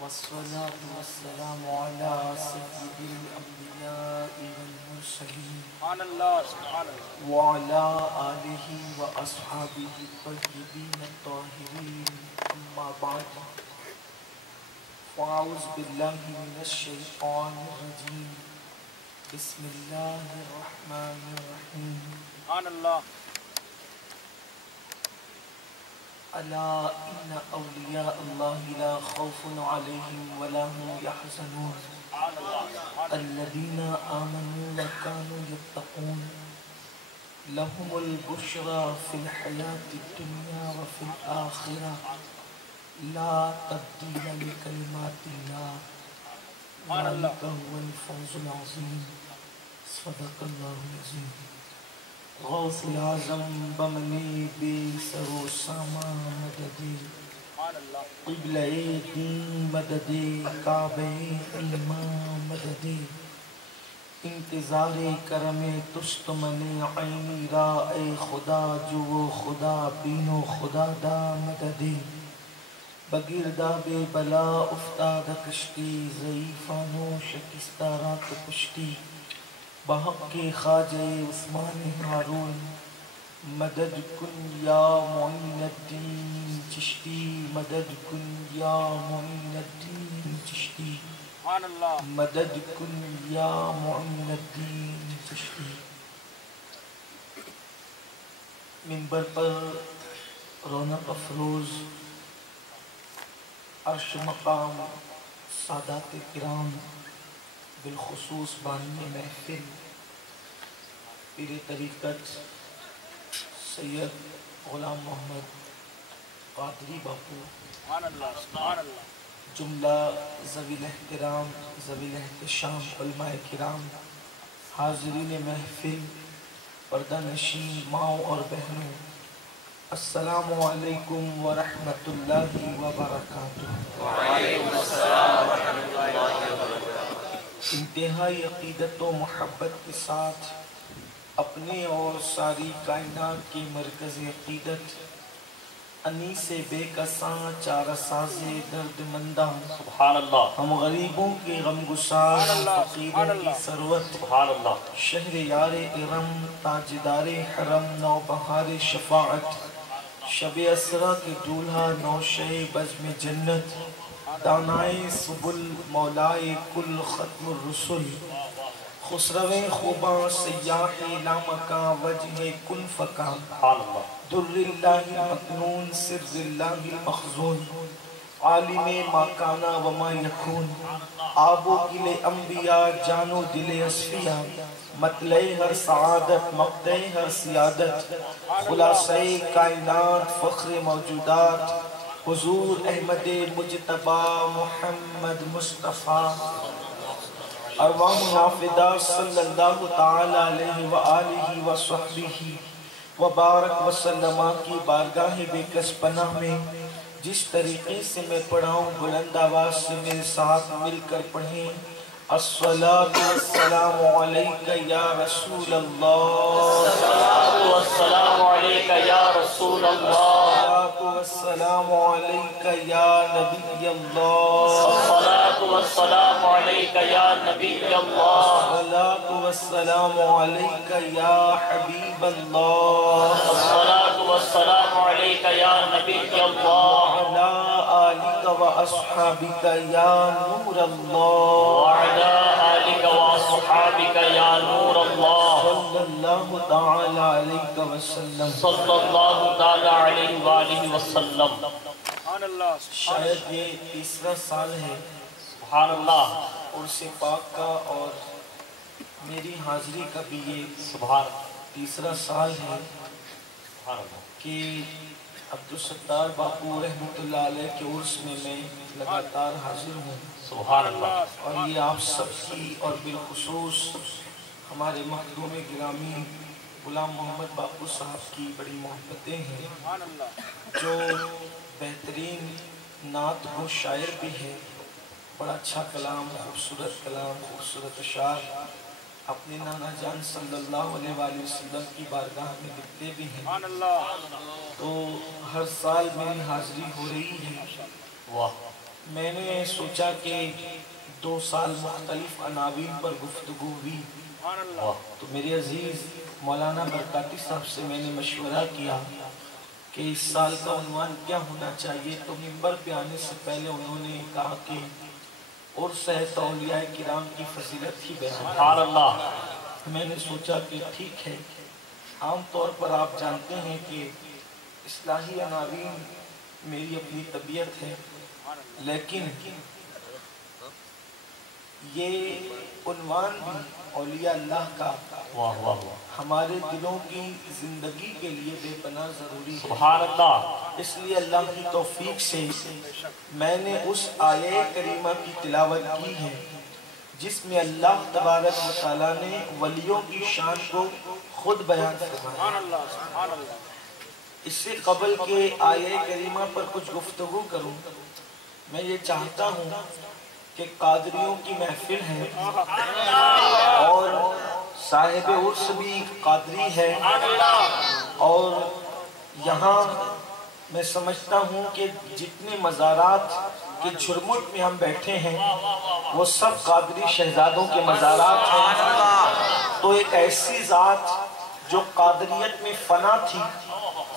والصلاة والسلام على سيد الأنبياء والمرسلين وعلى آله وأصحابه الطيبين الطاهرين أما بعد فأعوذ بالله من الشيطان الرجيم بسم الله الرحمن الرحيم ألا إن أولياء الله لا خوف عليهم ولا هم يحزنون الذين آمنوا وكانوا يتقون لهم البشرى في الحياة الدنيا وفي الآخرة لا تبديل لكلمات الله ذلك هو الفوز العظيم صدق الله العظيم غوث اعظم بمنی بے سر و ساما مددی قبلہ دین مددی کعبہ ایمان مددی انتظار کرم تست من عینی را اے خدا جو خدا بین و خدا دا مددی بگرداب بلا افتاد کشتی ضعیفانو شکستہ رات پشتی بحق کے خواجہ عثمان ہارون مدد کن یا معین الدین چشتی مدد کن یا معین الدین چشتی مدد کن یا معین الدین چشتی منبر پر رونق افروز عرش مقام سادات کرام بالخصوص بانی محفل پیر طریقت سید غلام محمد قادری باپو جملہ ذوی الاحترام ذوی الاحتشام علماء کرام حاضرین محفل پردہ نشین ماؤں اور بہنوں السلام علیکم ورحمۃ اللہ وبرکاتہ وعلیکم السلام ورحمۃ اللہ وبرکاتہ۔ انتہائی عقیدت و محبت کے ساتھ اپنے اور ساری کائنات کی مرکز عقیدت انیس بے کساں چارہ ساز درد منداں سبحان اللہ، ہم غریبوں کے غم گسار فقیروں کی ثروت سبحان اللہ، شہر یار ارم تاجدار حرم نوبہار شفاعت شب اسرا کے دولہا نوشہ بزم جنت دانائے سبل مولائے کل ختم الرسل خسرو خوباں سیاح لامکاں وجہ کن فکاں سبحان اللہ، در اللہ مکنون سر اللہ مخزون عالم ما کانا وما یکون آب و گل انبیاء جان و دل اصفیاء مطلع ہر سعادت مقطع ہر سیادت خلاصہ کائنات فخر موجودات حضور احمد مجتبی محمد مصطفیٰ ارواح نافدہ صلی اللہ تعالی علیہ وآلہ وصحبہ وبارک وسلم کی بارگاہ بے کس پناہ میں جس طریقے سے میں پڑھاؤں بلند آواز سے میرے ساتھ مل کر پڑھیں الصلاة والسلام علیک یا رسول اللہ الصلاۃ والسلام علیک یا رسول اللہ، الصلاة والسلام علیک یا نبی اللہ الصلاۃ والسلام علیک یا نبی اللہ، الصلاة والسلام علیک یا حبیب اللہ الصلاۃ والسلام علیک یا نبی اللہ، وعلى آلك وأصحابك يا نور الله وعلى آلک واصحابک یا نور اللہ، صلى الله تعالى عليك وسلم صلی اللہ تعالی علیہ وآلہ وسلم۔ شاید یہ تیسرا سال ہے سبحان اللہ، عرس پاک کا اور میری حاضری کا بھی یہ سبحان تیسرا سال ہے اللہ، کہ عبدالستار باپو رحمۃ اللہ علیہ کے عرس میں لگاتار حاضر ہوں سبحان اللہ، اور یہ آپ سب کی اور بالخصوص ہمارے مخدوم گرامی غلام محمد باپو صاحب کی بڑی محبتیں ہیں جو بہترین نعت و شاعر بھی ہے، بڑا اچھا کلام، خوبصورت اشعار اپنے نانا جان صلی اللہ علیہ وآلہ وسلم کی بارگاہ میں لکھتے بھی ہیں۔ تو ہر سال میری حاضری ہو رہی ہے، واہ، میں نے سوچا کہ 2 سال مختلف عناوین پر گفتگو ہوئی تو میرے عزیز مولانا برکاتی صاحب سے میں نے مشورہ کیا کہ اس سال کا عنوان کیا ہونا چاہیے، تو منبر پہ آنے سے پہلے انہوں نے کہا کہ عرس ہے تو اولیاء کرام کی فضیلت ہی بیان۔ سبحان اللہ۔ میں نے سوچا کہ ٹھیک ہے، عام طور پر آپ جانتے ہیں کہ اصلاحی عناوین میری اپنی طبیعت ہے، لیکن یہ عنوان بھی اولیاء اللہ کا واہ واہ ہمارے دلوں کی زندگی کے لیے بے پناہ ضروری ہے۔ سبحان اللہ۔ اس لیے اللہ کی توفیق سے میں نے اس آیہ کریمہ کی تلاوت کی ہے جس میں اللہ تبارک و تعالیٰ نے ولیوں کی شان کو خود بیان فرمایا۔ اس سے قبل کہ آیہ کریمہ پر کچھ گفتگو کروں، میں یہ چاہتا ہوں کہ قادریوں کی محفل ہے اور صاحب عرس بھی قادری ہے، اور یہاں میں سمجھتا ہوں کہ جتنے مزارات کے جھرمٹ میں ہم بیٹھے ہیں وہ سب قادری شہزادوں کے مزارات ہیں۔ تو ایک ایسی ذات جو قادریت میں فنا تھی،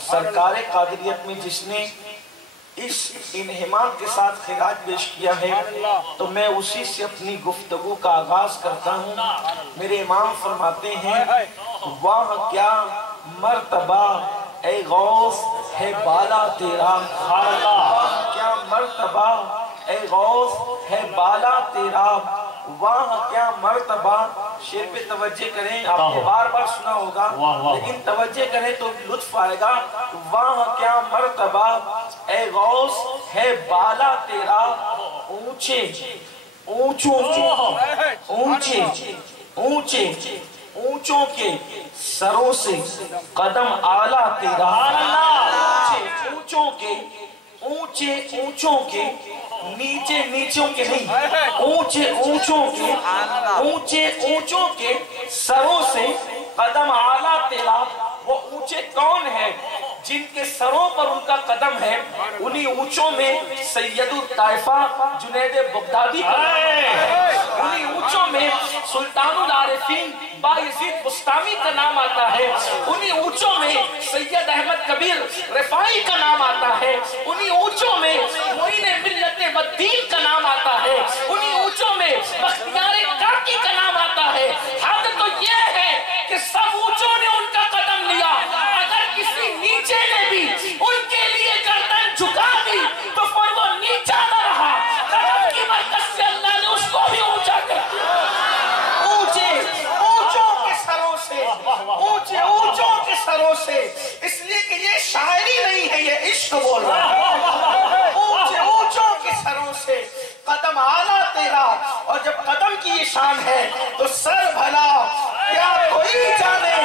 سرکار قادریت میں جس نے اس انہماک کے ساتھ خراج پیش کیا ہے، تو میں اسی سے اپنی گفتگو کا آغاز کرتا ہوں۔ میرے امام فرماتے ہیں واہ کیا مرتبہ اے غوث ہے بالا تیرا، واہ کیا مرتبہ اے غوث ہے بالا تیرا، واہ کیا مرتبہ۔ شیر پہ توجہ کریں، آپ نے بار بار سنا ہوگا لیکن توجہ کریں تو لطف آئے گا۔ واہ کیا مرتبہ اے غوث ہے بالا تیرا، اونچے اونچوں کے اونچے اونچے اونچوں کے سروں سے قدم اعلیٰ تیرا، اونچے اونچوں کے اونچے اونچوں کے نیچے نیچوں کے نہیں، اونچے اونچوں کے اونچے اونچوں کے سروں سے قدم اعلیٰ تیرا۔ وہ اونچے کون ہیں؟ جن کے سروں پر ان کا قدم ہے، انہی اونچوں میں سید الطائفہ جنید بغدادی کا نام ہے، انہی اونچوں میں سلطان العارفین بایزید بستامی کا نام آتا ہے، انہی اونچوں میں سید احمد کبیر رفاعی کا نام آتا ہے، انہی اونچوں میں معین ملت والدین کا نام آتا ہے، انہی اونچوں میں بختیار کاکی کا نام آتا ہے۔ حد تو یہ ہے کہ سب اونچوں نے ان کا قدم لیا، اگر کسی نیچے نے بھی ان کے لیے گردن جھکا دی تو پھر وہ نیچا نہ رہا، قدم کی برکت سے اللہ نے اس کو بھی اونچا کر دیا۔ اونچے اونچوں کے سروں سے، اونچے اونچوں کے سروں سے، اس لیے کہ یہ شاعری نہیں ہے، یہ عشق بول رہا ہے۔ اونچے اونچوں کے سروں سے قدم اعلیٰ تیرا، اور جب قدم کی یہ شان ہے تو سر بھلا کیا کوئی جانے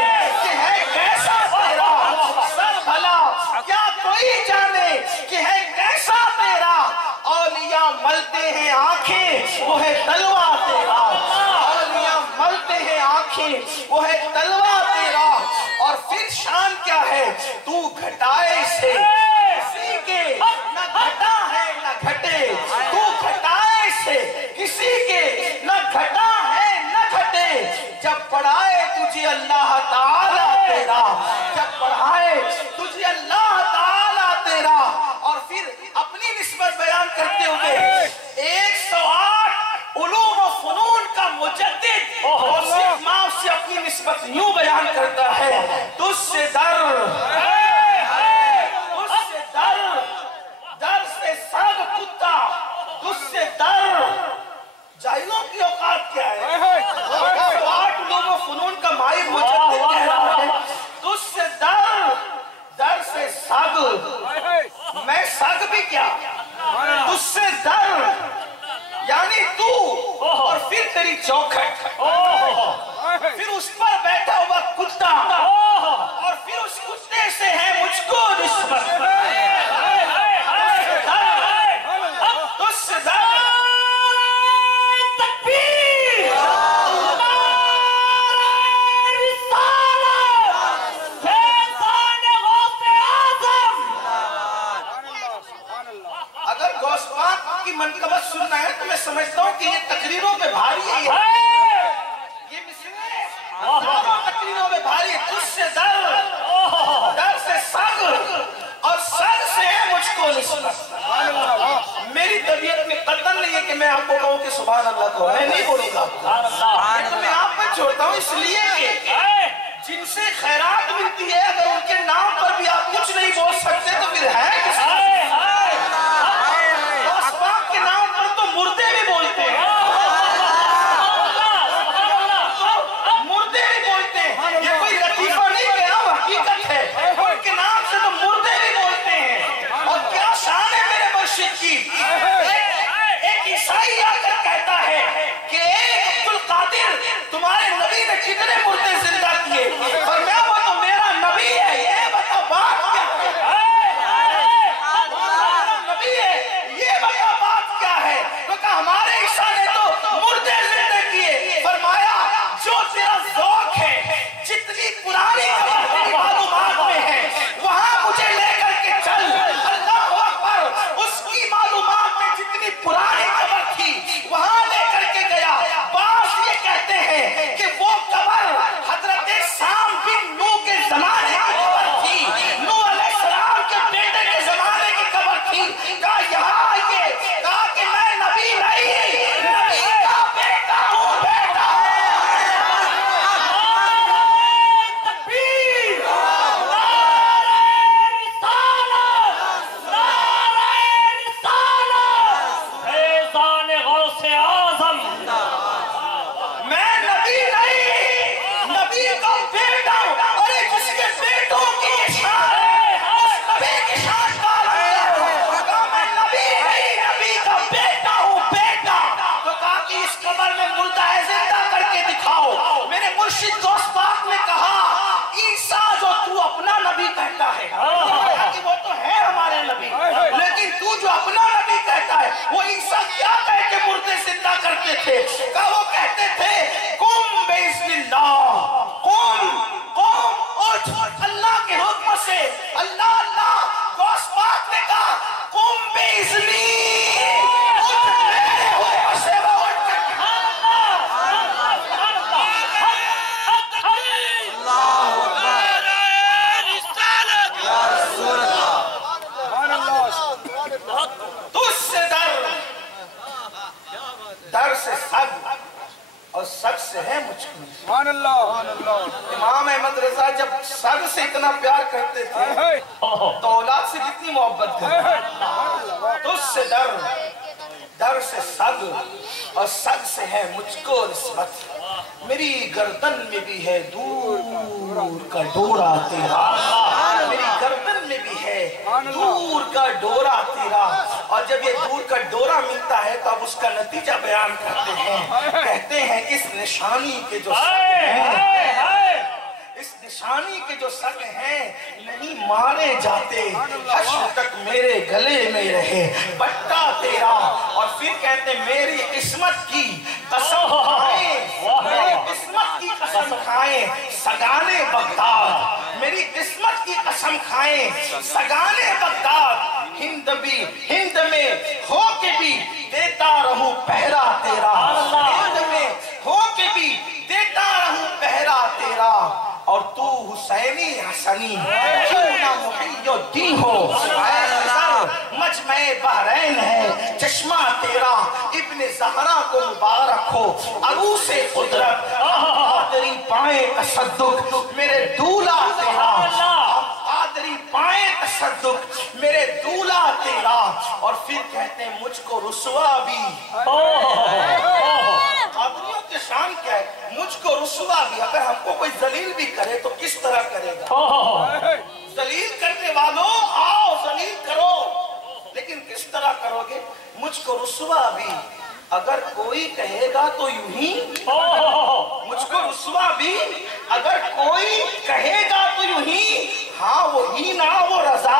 کہ ہے کیسا تیرا، سر بھلا کیا کوئی جانے کہ ہے کیسا تیرا، اولیاء ملتے ہیں آنکھیں وہ ہے تلوہ تیرا، اولیاء ملتے ہیں آنکھیں وہ ہے تلوہ تیرا۔ اور پھر شان کیا ہے؟ تو گھٹائے سے کسی کے نہ گھٹا ہے نہ گھٹے، تو گھٹائے سے کسی کے نہ گھٹا ہے نہ گھٹے، جب پڑھائے تجھے اللہ تعالیٰ تیرا، جب پڑھائے تجھے اللہ تعالیٰ تیرا۔ اور پھر اپنی نسبت بیان کرتے ہوئے 108 علوم و فنون کا مجدد اور صرف ماں سے اپنی نسبت یوں بیان کرتا ہے، تجھ سے در در سے سگ کتا، تجھ سے در، جاہلوں کی اوقات کیا ہے؟ 108 علوم و فنون کا ماہر مجدد کہہ رہا ہے تجھ سے در، در سے سگ، میں سگ بھی کیا، تجھ سے در یعنی تو، اور پھر تیری چوکھٹ، پھر اس پر بیٹھا ہوا کتا، اور پھر اس کتے سے ہے مجھ کو نسبت، تجھ سے در मनकबत सुनना है तो मैं समझता हूँ कि ये तकरीरों पे भारी है, ये मिसरें हजारों तकरीरों में भारी है। तुझसे दर से सग और सग से है मुझको निस्बत। मेरी तबीयत में कदर नहीं है कि मैं आपको कहूँ कि सुभान अल्लाह को, मैं नहीं बोलूंगा, तो मैं आप पर छोड़ता हूँ इसलिए कि जिनसे खैरात मिलती है अगर उनके नाम पर भी आप कुछ नहीं बोल सकते तो फिर है के नाम पर तो मुर्दे भी बोलते हैं, मुर्दे भी बोलते हैं। ये कोई लतीफा नहीं कहा, हकीकत है। उनके नाम से तो मुर्दे भी बोलते हैं। और क्या शान है मेरे मुर्शिद की। एक ईसाई आकर कहता है कि अब्दुल कादिर तुम्हारे नबी ने कितने मुर्दे जिंदा किए, और मैं वो तो मेरा नबी है, ये बता बात क्या है, नबी है ये बता बात क्या है। तो कहा हमारे ईसा ने तो मुर्दे जिंदा किए। फरमाया जो तेरा ज़ौक़ है, जितनी पुरानी मालूमात में है वहां मुझे लेकर के चल। अल्लाहु अकबर, उसकी मालूमात में जितनी पुरानी खबर थी वहां लेकर के गया। बास ये कहते हैं कि वो कबर हजरत साम बिन नूह के जमाने की कबर थी, नूह अलैहिस्सलाम के बेटे के जमाने की कबर थी। कहा यहाँ आइए, कहा कि मैं नबी नहीं, नबी का बेटा हूँ, बेटा। मैं नबी नहीं, नबी का बेटा हूँ। अरे जिसके बेटों की शान है उस नबी की शान का कहा मैं नबी नहीं, नबी का बेटा हूँ, बेटा। तो कहा कि इस कब्र में मुर्दा है, जिंदा करके दिखाओ। मेरे मुर्शिद गौस पाक ने कहा ईसा जो तू अपना नबी कहता है, कि वो तो है हमारे नबी, लेकिन तू जो अपना नबी कहता है वो ईसा क्या कह के मुर्दे जिंदा करते थे। कहा वो कहते थे कुम बिइज़्निल्लाह, कुम उठ अल्लाह के हुक्म से। अल्लाह अल्लाह गौस पाक ने कहा कुम बिइज़्नी, उठ मेरे हुक्म से वो उठ तुझसे दर से सग और सग से है मुझको। सुभान अल्लाह। इमाम अहमद रजा जब सग से इतना प्यार करते थे तो औलाद से कितनी मोहब्बत करते। तुझसे दर से सग और सग से है मुझको निस्बत। मेरी गर्दन में भी है दूर का डोरा तेरा, मेरी गर्दन में भी है दूर का डोरा तेरा। और जब ये दूर का डोरा मिलता है तो अब उसका नतीजा बयान करते हैं। कहते हैं इस निशानी के जो इस निशानी के जो सग हैं नहीं मारे जाते, हश्र तक मेरे गले में रहे बट्टा तेरा। और फिर कहते मेरी किस्मत की कसम खाए, मेरी किस्मत की कसम खाए सगाने बगदाद, मेरी किस्मत की कसम खाए सगाने बगदाद। हिंद में हो के भी देता रहूं पहरा तेरा, हिंद में हो के भी देता रहूं पहरा तेरा। और तू हुसैनी हसनी क्यों ना मुहियुद्दीन हो, मजमे बहरैन है चश्मा तेरा। इब्ने ज़हरा को मुबारक हो अरूसे कुदरत, आदरी पाए तसद्दुक मेरे दूल्हा तेरा, आदरी पाए तसद्दुक मेरे दूल्हा तेरा। और फिर कहते हैं मुझको रुसवा भी, आदमियों की शान क्या है, मुझको रुसवा भी। अगर हमको कोई जलील भी करे तो किस तरह करेगा। जलील करने वालों आओ जलील करो, लेकिन किस तरह करोगे। मुझको रुसवा भी अगर कोई कहेगा तो यूं ही, मुझको रुसवा भी अगर कोई कहेगा तो यूं ही। हाँ वही ना वो रजा,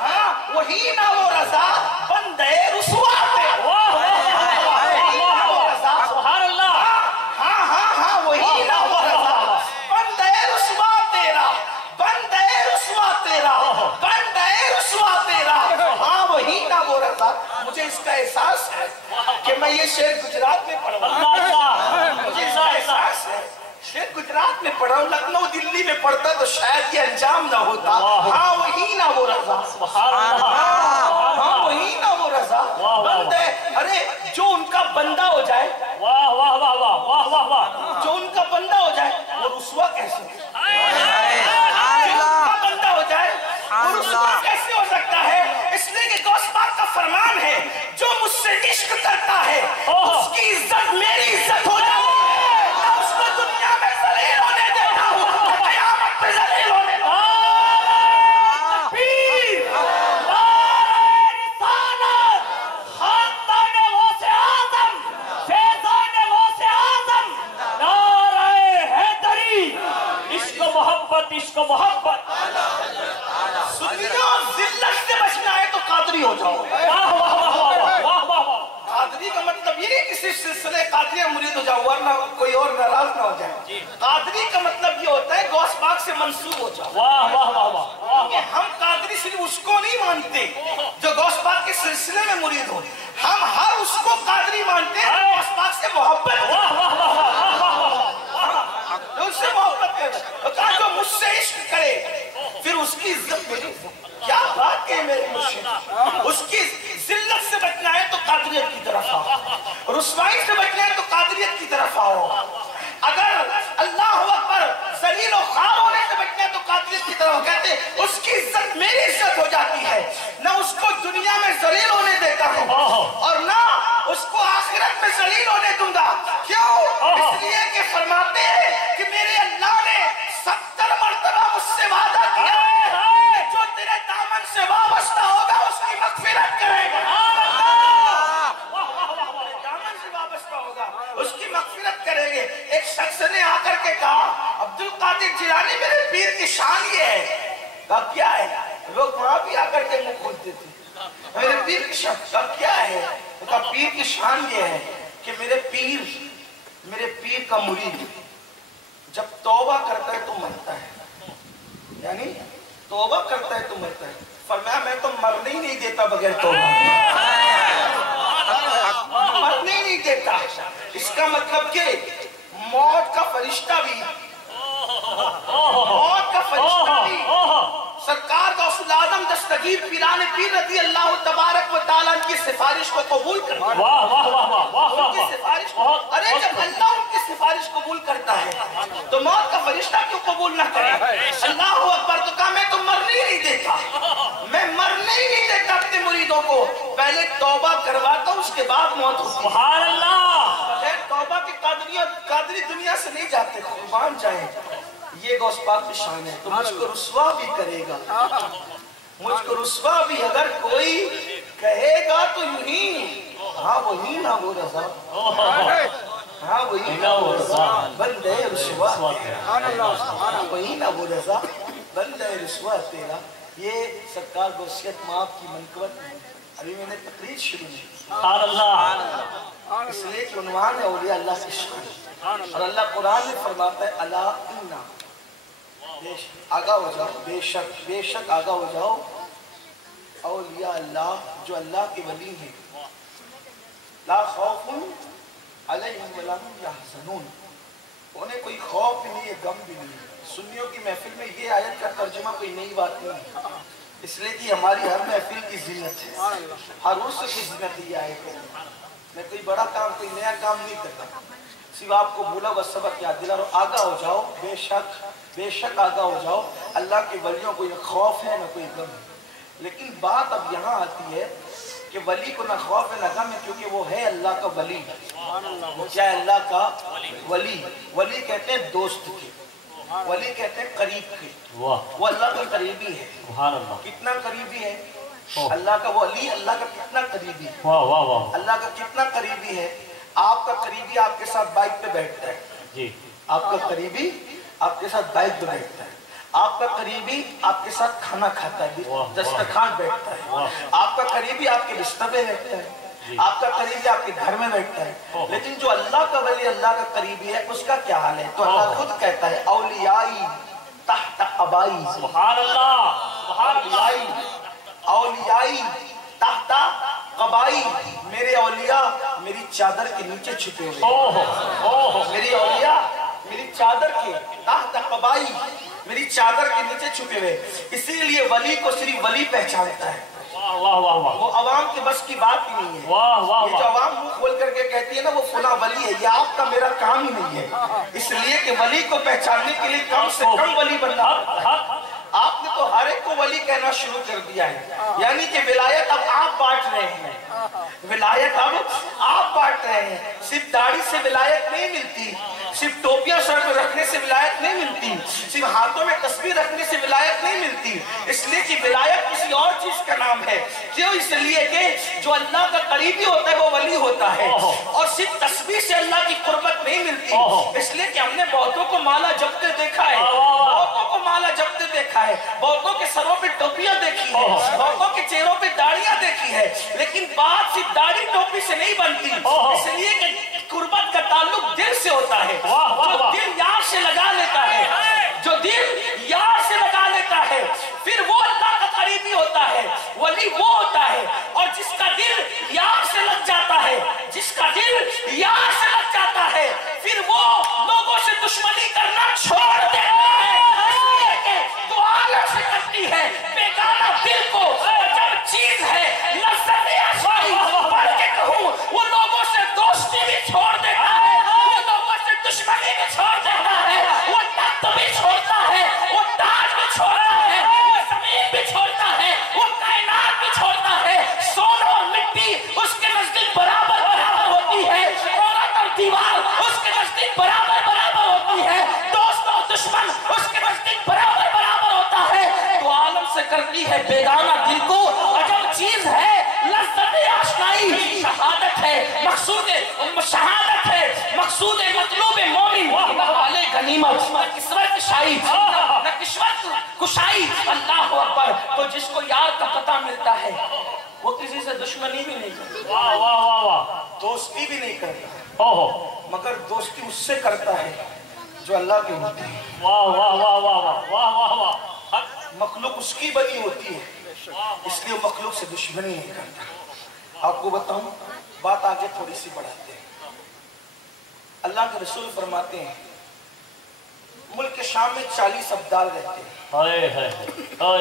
हाँ वही ना वो रजा बंदे रुसवा थे। रज़ा, मुझे इसका एहसास है कि मैं ये शेर गुजरात में पढ़ रहा हूँ, मुझे इसका एहसास है शेर गुजरात में पढ़ा हूँ, लखनऊ दिल्ली में पढ़ता तो शायद ये अंजाम ना होता। हाँ वही ना वो रज़ा, हाँ वही ना वो रज़ा बंदे, अरे जो उनका बंदा हो जाए, वाह वाह वाह वाह वाह वाह वाह, जो उनका बंदा हो जाए वो रुस्वा कैसे, जो उनका बंदा हो जाए वो रुस्वा कैसे हो सकता है? इसलिए कि गौस पाक का फरमान है, जो मुझसे इश्क करता है उसकी इज्जत मेरी इज्जत हो जाती है, मैं उसको दुनिया में ज़लील होने देता हूँ, क़यामत में ज़लील होने देता हूँ। इश्क मोहब्बत, सुनियो, जिल्लत से बचना है तो कादरी हो जाओ। वाह वाह वाह वाह वाह वाह। कादरी का मतलब ये नहीं कि सिर्फ सिलसिले कादरी मुरीद हो जाओ वरना कोई और नाराज ना हो जाए। कादरी का मतलब ये होता है गौस पाक से मंसूब हो जाओ। वाह वाह वाह वाह। हम कादरी सिर्फ उसको नहीं मानते जो गौस पाक के सिलसिले में मुरीद हो, हम हर उसको कादरी मानते हैं गौस पाक से मोहब्बत, उससे मोहब्बत करे, कहा जो मुझसे इश्क करे फिर उसकी इज्जत मेरी। क्या बात है मेरे मुर्शिद, उसकी जिल्लत से बचना है तो कादरियत की तरफ आओ, रुस्वाई से बचना है तो कादरियत की तरफ आओ, अगर अल्लाह अकबर जलील और खार होने से बचना है तो कादरियत की तरफ। कहते उसकी इज्जत मेरी इज्जत हो जाती है, ना उसको दुनिया में जलील होने देता हूँ और ना उसको आखिरत में जलील होने दूंगा। क्यों? इसलिए कि फरमाते हैं कि मेरे अल्लाह ने 70 मरतबा मुझसे वादा किया है, जो तेरे दामन से वाबस्ता होगा उसकी मगफिरत करेगा, दामन से वाबस्ता होगा उसकी मगफिरत करेंगे। एक शख्स ने आकर के कहा, अब्दुल कादिर जिलानी मेरे पीर की शान ये है। कहा क्या है? लोग वहां भी आकर के मुंह खोलते थे, मेरे पीर की शान। कहा क्या है? कहा पीर की शान ये है कि मेरे पीर का मुरीद जब तौबा करता है तो मरता है, यानी तौबा करता है तो मरता है। फरमाया मैं तो मरने ही नहीं देता बगैर तौबा, मरने ही नहीं देता। इसका मतलब कि मौत का फरिश्ता भी सरकार गौसुल आज़म दस्तगीर पीराने पीर रज़ी अल्लाह तबारक व तआला की सिफारिश को कबूल करता है। वाह वाह वाह वाह वाह। उनकी सिफारिश, अरे जब अल्लाह उनकी सिफारिश कबूल करता है तो मौत का फरिश्ता क्यों कबूल ना करे? अल्लाह अकबर। तो कहा मैं तो मरने ही नहीं देता, मैं मरने ही नहीं देता अपने मुरीदों को, पहले तौबा करवाता हूँ उसके बाद मौत होती है। सुभान अल्लाह। बगैर तौबा के कादरी दुनिया से नहीं जाते, कुर्बान जाए। ये गौस पाक की शान है। तो मुझको रुस्वा भी करेगा, मुझको रुस्वा भी अगर कोई कहेगा तो यूं ही, हाँ वही ना वो रज़ा, हाँ वही ना वो रज़ा बंदे रुस्वा, वही ना वो रज़ा बंदे रुस्वा तेरा। ये सरकार गौसियत माफ की मनकबत। अभी मैंने तकरीर शुरू की, इसलिए कि उन्वान है औलिया अल्लाह की शान, और अल्लाह कुरान में फरमाता है अला इन्ना, आगा हो जाओ, बेशक बेशक आगा हो जाओ, औलिया अल्लाह जो अल्लाह के वली हैं, ला खौफुन अलैहिम वला हुम यहज़नून, उन्हें कोई खौफ भी नहीं है, गम भी नहीं है। सुन्नियों की महफिल में ये आयत का तर्जुमा कोई नई बात नहीं है, इसलिए कि हमारी हर महफिल की जीनत है, हर उर्स की जीनत ये आयत है। मैं कोई बड़ा काम, कोई नया काम नहीं करता, सिर्फ आपको भूला व सबक याद दिला। आगा हो जाओ, बेशक बेशक आगा हो जाओ, अल्लाह के वलियों को न खौफ है न कोई गम है। लेकिन बात अब यहाँ आती है कि वली को न खौफ है न गम है, क्योंकि वो है अल्लाह का वली। वो क्या है? अल्लाह का वली। वली कहते हैं दोस्त के, वली कहते हैं करीब के, वो अल्लाह का करीबी है। कितना करीबी है अल्लाह का वली? अल्लाह का कितना करीबी है? अल्लाह का कितना करीबी है? आपका करीबी आपके साथ बाइक पे बैठता है जी, आपका करीबी आपके साथ बाइक पे बैठता है, आपका करीबी आपके साथ खाना खाता है, दस्तरखान बैठता है, आपका करीबी आपके बिस्तर पे बैठता है, आपका करीबी आपके घर में बैठता है। लेकिन जो अल्लाह का वली, अल्लाह का करीबी है, उसका क्या हाल है? तो अल्लाह खुद कहता है औलियाई तहत अबाई, सुभान अल्लाह, सुभान अल्लाह, औलियाई तहत कबाई, मेरे औलिया मेरी चादर के नीचे छुपे हुए। मेरी औलिया मेरी चादर के ताहत कबाई, मेरी चादर के नीचे छुपे हुए। इसीलिए वली को सिर्फ वली पहचानता है। वाह वाह वाह, वो अवाम के बस की बात ही नहीं है। वाह वाह ये जो अवाम मुंह खोल करके कहती है ना वो फुला वली है, ये आपका मेरा काम ही नहीं है। इसलिए कि वली को पहचानने के लिए कम से कम वली बनना पड़ता है। आपने तो हर एक को वली कहना शुरू कर दिया है, यानी कि विलायत अब आप बांट रहे हैं। विलायत अब आप बांट रहे हैं। सिर्फ दाढ़ी से विलायत नहीं मिलती, सिर्फ टोपियां सर पर रखने से विलायत नहीं मिलती, सिर्फ हाथों में तस्बीह रखने से विलायत नहीं मिलती। इसलिए कि विलायत किसी और चीज का नाम है। क्यों? इसलिए कि जो अल्लाह का करीबी होता है वो वली होता है, और सिर्फ तस्बीह से अल्लाह की कुर्बत नहीं मिलती। इसलिए कि हमने बहुतों को माला जपते देखा है, बहुतों को माला जपते देखा है, बहुतों के सरों पे टोपियां देखी है, बहुतों के चेहरों पे दाढ़ियां देखी है, लेकिन बात सिर्फ दाढ़ी टोपी से नहीं बनती। इसलिए कि कुर्बत का ताल्लुक दिल से होता है। जो दिल यार से लगा लेता है, जो दिल यार से लगा लेता है, फिर वो अल्लाह का करीबी होता है, वली वो होता है। और जिसका दिल यार से लग जाता है, जिसका दिल यार से लग जाता है, फिर वो लोगों से दुश्मनी करना छोड़ देता है। इसलिए कि तो आलम से करती है बेगाना दिल को अजब चीज है, लज़्ज़त आशनाई पढ़ के कहूं वो लोगों से दोस्ती भी छोड़ देता है, वो लोगों से दुश्मनी भी छोड़ देता है, वो तख्त भी छोड़ता है, वो ताज भी छोड़ता है, वो जमीन भी छोड़ता है, वो कायनात भी छोड़ता है। सोना और मिट्टी उसके नजदीक बराबर बराबर होती है, औरत और दीवार उसके नजदीक बराबर बराबर होती है, दोस्त और दुश्मन उसके नजदीक बराबर बराबर होता है। तो आलम से करती है बेगाना दिल को अजब चीज है, लज़्ज़त आशनाई शहादत है, मकसूद शहादत है, मकसूद मतलूब मोमिन वाले गनीमत न किस्मत कुशाई, न किस्मत कुशाई। अल्लाह अकबर। तो जिसको यार का पता मिलता है वो किसी से दुश्मनी भी नहीं करता, वाह वाह वाह वाह, दोस्ती भी नहीं करता, मगर दोस्ती उससे करता है जो अल्लाह के होते हैं। वाह वाह वाह वाह वाह वाह वाह, मखलूक उसकी बनी होती है, इसलिए मखलूक से दुश्मनी नहीं करता। आपको बताऊं, बात आगे थोड़ी सी बढ़ाते हैं। अल्लाह के रसूल फरमाते हैं मुल्क शाम में 40 अब्दाल रहते हैं।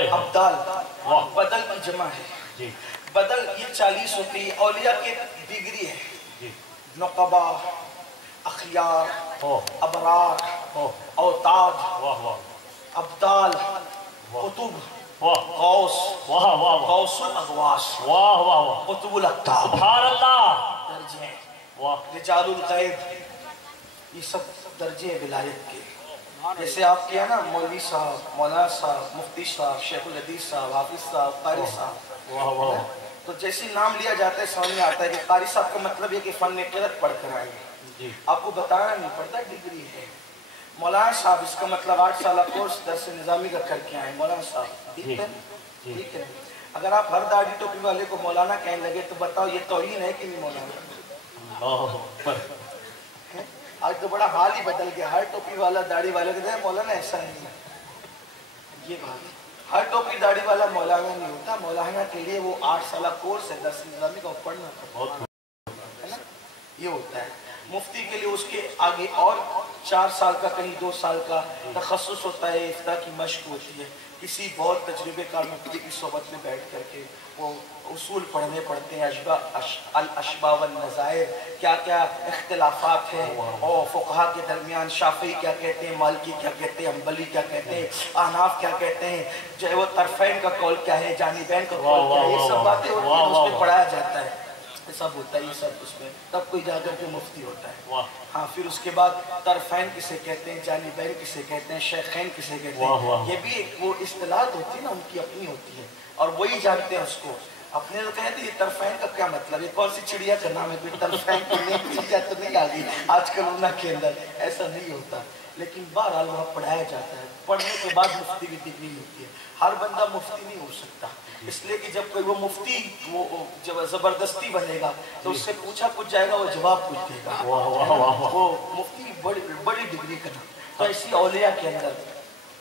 अब्दाल बदल की जमा है। बदल ये 40 होती है। औलिया की डिग्री है, नुक़बा, अखियार, अबरार, औताद, अब्दाल, कुतुब, गौस, गौसुल अगवास, कुतुबुल अक़ताब, सुभान अल्लाह, दर्जे, वाह, रिजालुल गैब, ये सब दर्जे विलायत के। जैसे आप किया ना मौलवी साहब, मौलाना साहब, मुफ्ती साहब, शेखुल हदीस साहब, हाफिज साहब, कारी साहब, वाह वाह, तो जैसे नाम लिया जाता है सामने आता है कि कारी साहब का मतलब है कि फन क़िरात पढ़ कर आए। आपको बताना नहीं पड़ता, डिग्री है। मौलाना साहब इसका मतलब 8 साल कोर्स दर्स निज़ामी का करके आए मौलाना साहब, ठीक है, ठीक है। अगर आप हर दाढ़ी टोपी वाले को मौलाना कहने लगे तो बताओ ये तौहीन है कि नहीं मौलाना? आज तो बड़ा हाल ही बदल गया, हर टोपी वाला दाढ़ी वाले को मौलाना, ऐसा नहीं है। ये बात, हर टोपी दाढ़ी वाला मौलाना नहीं होता। मौलाना के लिए वो 8 साल कोर्स है, दर्स निज़ामी का पढ़ना है ना, ये होता है। मुफ्ती के लिए उसके आगे और 4 साल का, कहीं 2 साल का तखस्सुस होता है, इफ्ता की मश्क होती है। किसी बहुत तजुर्बेकार मुफ्ती की सोबत में बैठ करके वो उसूल पढ़ने पड़ते हैं, अशबा व नज़ायर, क्या क्या इख्तिलाफात हैं और फ़ुक़हा के दरमियान, शाफ़ी क्या कहते हैं, मालिकी क्या कहते हैं, हम्बली क्या कहते हैं, अहनाफ क्या कहते हैं, जो है वो तरफ़ैन का कौल क्या है, जानिबैन का कौल क्या है, ये सब बातें होती हैं, उसमें पढ़ाया जाता है, सब होता है ये सब उसमें। तब कोई जाकर के मुफ्ती होता है। हाँ, फिर उसके बाद तरफ़ैन किसे कहते हैं, जानिबैन किसे कहते हैं, शेखैन किसे कहते हैं, ये भी एक वो इस्तिलाह होती है ना, उनकी अपनी होती है और वही जानते हैं उसको। अपने तो कहते ये तरफ़ैन का क्या मतलब है, कौन सी चिड़िया का नाम है, कोई तरफ़ैन की चिड़िया तो नहीं आ गई आजकल उन्ना के अंदर, ऐसा नहीं होता। लेकिन बहरहाल वहाँ पढ़ाया जाता है, पढ़ने के बाद मुफ्ती की डिग्री मिलती है। हर बंदा मुफ्ती नहीं हो सकता, इसलिए कि जब कोई वो मुफ्ती वो जब ज़बरदस्ती बनेगा तो उससे पूछा कुछ जाएगा, वो जवाब कुछ देगा, वो मुफ्ती बड़ी डिग्री करना। तो ऐसी औलिया के अंदर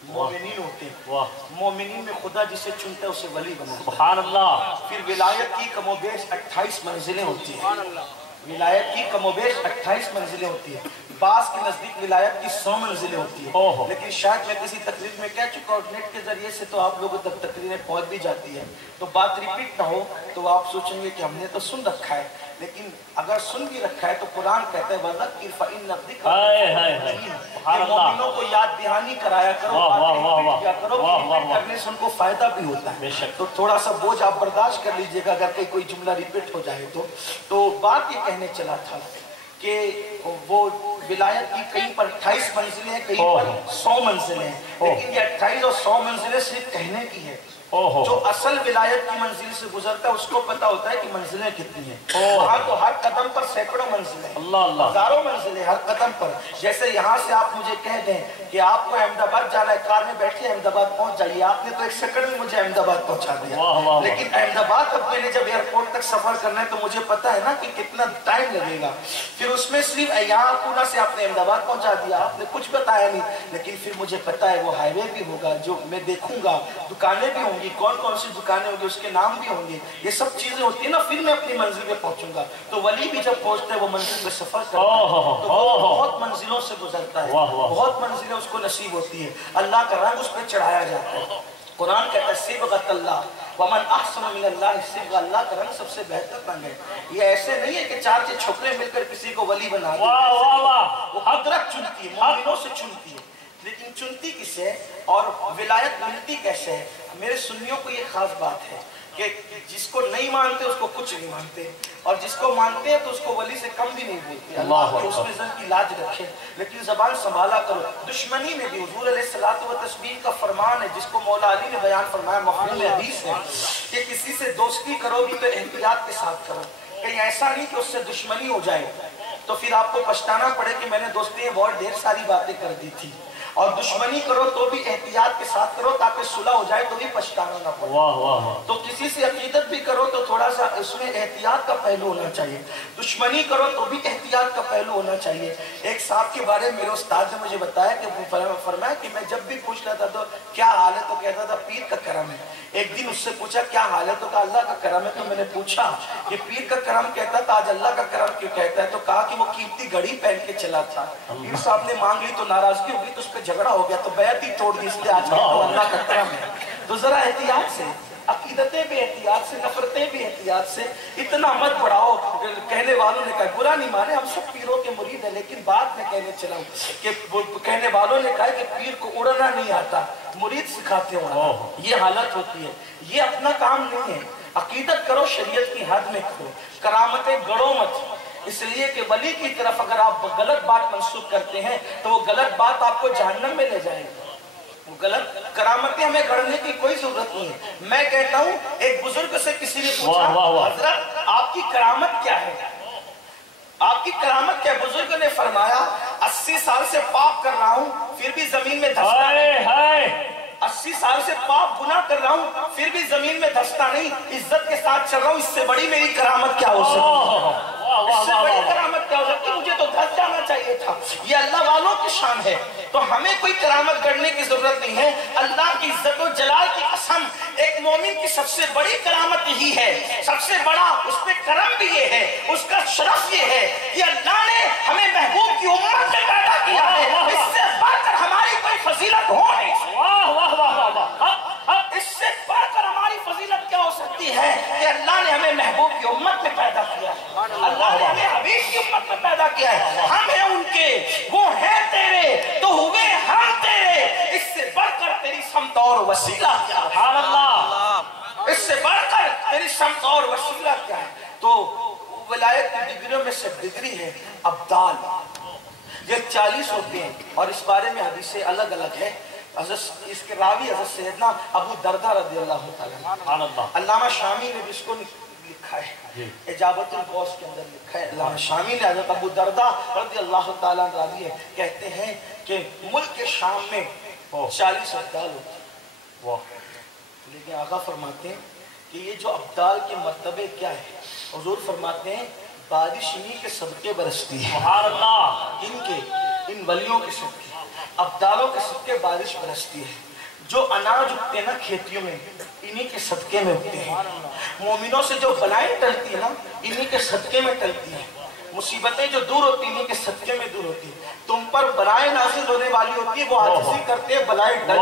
مومنین ہوتے ہیں، مومنین میں خدا جسے چنتا ہے اسے ولی بناتا ہے۔ سبحان اللہ۔ پھر ولایت کی کم و بیش 28 منزلیں ہوتی ہیں، ولایت کی کم و بیش 28 منزلیں ہوتی ہیں، بعض کے نزدیک ولایت کی 100 منزلیں ہوتی ہیں، لیکن شاید میں کسی تقریر میں کہہ چکا ہوں، نیٹ کے ذریعے سے تو آپ لوگوں تک تقریریں پہنچ بھی جاتی ہے، تو بات ریپیٹ نہ ہو تو آپ سوچیں گے کہ ہم نے تو سن رکھا ہے، لیکن اگر سن بھی رکھا ہے تو قرآن کہتا ہے وَذَكِّرْ فَإِنَّ الذِّكْرَ، کہ مومنوں کو یاد دہانی کرایا کرو، بات ریپیٹ کیا کرو، ریپیٹ کرنے سے ان کو فائدہ بھی ہوتا ہے۔ تو تھوڑا سا بوجھ آپ برداشت کر لیجئے گا اگر کوئی جملہ ریپیٹ ہو جائے تو بات یہ کہنے چلا تھا کہ وہ ولایت کی کہیں پر 28 منزلیں ہیں، کہیں پر 100 منزلیں ہیں، لیکن یہ 28 اور 100 منزلیں صرف کہنے کی ہے۔ جو اصل ولایت کی منزل سے گزرتا ہے اس کو پتا ہوتا ہے کہ منزلیں کتنی ہیں، وہاں تو ہر قدم پر سینکڑوں منزلیں، ہزاروں منزلیں ہر قدم پر۔ جیسے یہاں سے آپ مجھے کہہ دیں کہ آپ کو احمد آباد جانا ہے، کار میں بیٹھے احمد آباد پہنچ جائیے، آپ نے تو 1 سیکنڈ میں مجھے احمد آباد پہنچا دیا، لیکن احمد آباد اب میں نے جب ایئرپورٹ تک سفر کرنا ہے تو مجھے پتا ہے نا کہ کتنا ٹائم لگے گا، پھر اس میں صرف یہاں پورا سے آپ نے احمد آباد پہنچا دیا، آپ نے کچھ بتایا نہیں، لیکن پھر مجھے پتا ہے وہ ہائی وے بھی ہوگا جو میں دیکھوں گا، دکانیں بھی ہوں گی، کون کون سی دکانیں ہوں گی، اس کے نام بھی ہوں گے، یہ سب چیزیں ہوتی ہیں نا، پھر میں اپنی منزل پہ پہنچوں گا۔ تو ولی بھی جب پہنچتا ہے وہ منزل پہ سفر کرتا ہے تو وہ بہت منزلوں سے گزرتا ہے، بہت منزلیں اس کو نصیب ہوتی ہے، اللہ کا رنگ اس پہ چڑھایا جاتا ہے۔ قرآن کہتا ہے صبغۃ اللہ ومن احسن من اللہ صبغۃ، اللہ کا رنگ سب سے بہتر رنگ ہے۔ یہ ایسے نہیں ہے کہ 4 چھوکرے مل کر کسی کو ولی بنا دیں، وہ قدرت چنتی ہے، مومنوں سے چنتی ہے، لیکن چنتی کس ہے اور ولایت ملتی کیسے ہے؟ میرے سنیوں کو یہ خاص بات ہے کہ جس کو نہیں مانتے اس کو کچھ نہیں مانتے، اور جس کو مانتے ہیں تو اس کو ولی سے کم بھی نہیں بولتے۔ اللہ کے اس میں زن کی لاج رکھے، لیکن زبان سنبھالا کرو۔ دشمنی میں بھی حضور علیہ الصلوۃ والتسبیح کا فرمان ہے جس کو مولا علی نے بیان فرمایا، مفہوم حدیث ہے کہ کسی سے دوستی کرو گی تو احتیاط کے ساتھ کرو، کہیں ایسا نہیں کہ اس سے دشمنی ہو جائے تو پھر آپ کو پچھتانا پڑے کہ میں نے دوستی میں بہت ڈھیر ساری باتیں کر دی تھی، اور دشمنی کرو تو بھی احتیاط کے ساتھ کرو تاکہ صلح ہو جائے تو بھی پچھتانا نہ پڑے۔ تو کسی سے عقیدت بھی کرو تو تھوڑا سا اس میں احتیاط کا پہلو ہونا چاہیے، دشمنی کرو تو بھی احتیاط کا پہلو ہونا چاہیے۔ ایک صاحب کے بارے میں میرے استاد نے مجھے بتایا کہ فرمایا کہ میں جب بھی پوچھ لیتا تو کیا حال ہے تو کہتا تھا پیر کا کرم ہے۔ ایک دن اس سے پوچھا کیا حال ہے تو کہا اللہ کا کرم ہے، تو میں نے پوچھا کہ پیر کا کرم کہتا تھا آج اللہ کا کرم کیوں کہتا ہے؟ تو کہا کہ وہ قیمتی گھڑی پہن کے چلا تھا، پیر صاحب نے مانگ لی تو ناراضگی ہوگی تو اس پہ جھگڑا ہو گیا تو بیعت ہی توڑ دی، اس لیے آج کہتا ہوں اللہ کا کرم ہے۔ تو ذرا احتیاط سے، عقیدتیں بھی احتیاط سے، نفرتیں بھی احتیاط سے، اتنا مت بڑھاؤ۔ کہنے والوں نے کہا برا نہیں مانے، ہم سب پیروں کے مرید ہیں، لیکن بات میں کہنے چلا ہوں کہ کہنے والوں نے کہا کہ پیر کو اڑنا نہیں آتا، مرید سکھاتے ہو، یہ حالت ہوتی ہے، یہ اپنا کام نہیں ہے۔ عقیدت کرو، شریعت کی حد میں کرو، کرامتیں گڑو مت، اس لیے کہ ولی کی طرف اگر آپ غلط بات منسوخ کرتے ہیں تو وہ غلط بات آپ کو جہنم میں لے جائے گی۔ وہ غلط کرامتیں ہمیں گھڑنے کی کوئی ضرورت نہیں ہے۔ میں کہتا ہوں ایک بزرگ سے کسی نے پوچھا حضرت آپ کی کرامت کیا ہے؟ آپ کی کرامت کیا ہے؟ بزرگ نے فرمایا 80 سال سے پاپ کر رہا ہوں پھر بھی زمین میں دھستا نہیں، 80 سال سے پاپ گناہ کر رہا ہوں پھر بھی زمین میں دھستا نہیں، عزت کے ساتھ چل رہا ہوں، اس سے بڑی میری کرامت کیا ہو سکتی؟ اس سے بڑی کرامت کیا ہو سکتی؟ مجھے تو دھس جانا چاہیے تھا۔ یہ اللہ والوں کی شان ہے، تو ہمیں کوئی کرامت کرنے کی ضرورت نہیں ہے۔ اللہ کی عزت و جلال کی قسم، ایک مومن کی سب سے بڑی کرامت یہی ہے، سب سے بڑا اس پہ کرم بھی یہ ہے، اس کا شرف یہ ہے کہ اللہ نے ہمیں محبوب کی امت سے پیدا کیا ہے، اس سے بڑھ کر ہماری کوئی فضیلت ہو نہیں، اس سے بڑھ کر ہماری فضیلت کیا ہو سکتی ہے کہ اللہ نے ہمیں محبوب کی امت میں پیدا کیا ہے، اللہ نے ہمیں حبیب کی امت میں پیدا کیا ہے، ہم ہیں ان کے، وہ ہیں تیرے تو ہوئے ہم تیرے، اس سے بڑھ کر تیری سمت اور وسیلہ کیا ہے؟ سبحان اللہ، اس سے بڑھ کر تیری سمت اور وسیلہ کیا ہے؟ تو ولایت کی ڈگریوں میں سے ڈگری ہے ابدال، یہ 40 ہوتے ہیں اور اس بارے میں حدیثیں الگ الگ ہیں۔ اس کے راوی حضرت سیدنا ابو دردہ رضی اللہ تعالیٰ، علامہ شامی نے بھی اس کو لکھا ہے، اجابت الغوث کے اندر لکھا ہے، علامہ شامی نے حضرت ابو دردہ رضی اللہ تعالیٰ راضی ہے کہتے ہیں کہ ملک شام میں 40 ابدال ہوتے ہیں، لیکن آقا فرماتے ہیں کہ یہ جو ابدال کے مرتبے کیا ہے؟ حضور فرماتے ہیں بارش انہی کے صدقے برستی ہے، ان ولیوں کے صدقے، ابدالوں کے صدقے بارش برستی ہے، جو اناج اگتے نا کھیتیوں میں انہی کے صدقے میں اگتے ہیں، مومنوں سے جو بلائیں ٹلتی ہیں نا انہی کے صدقے میں ٹلتی ہیں، مصیبتیں جو دور ہوتی ہیں انہی کے صدقے میں دور ہوتی ہیں، تم پر بلائیں نازل ہونے والی ہوتی ہے وہ عاجزی کرتے ہیں بلائیں ڈر،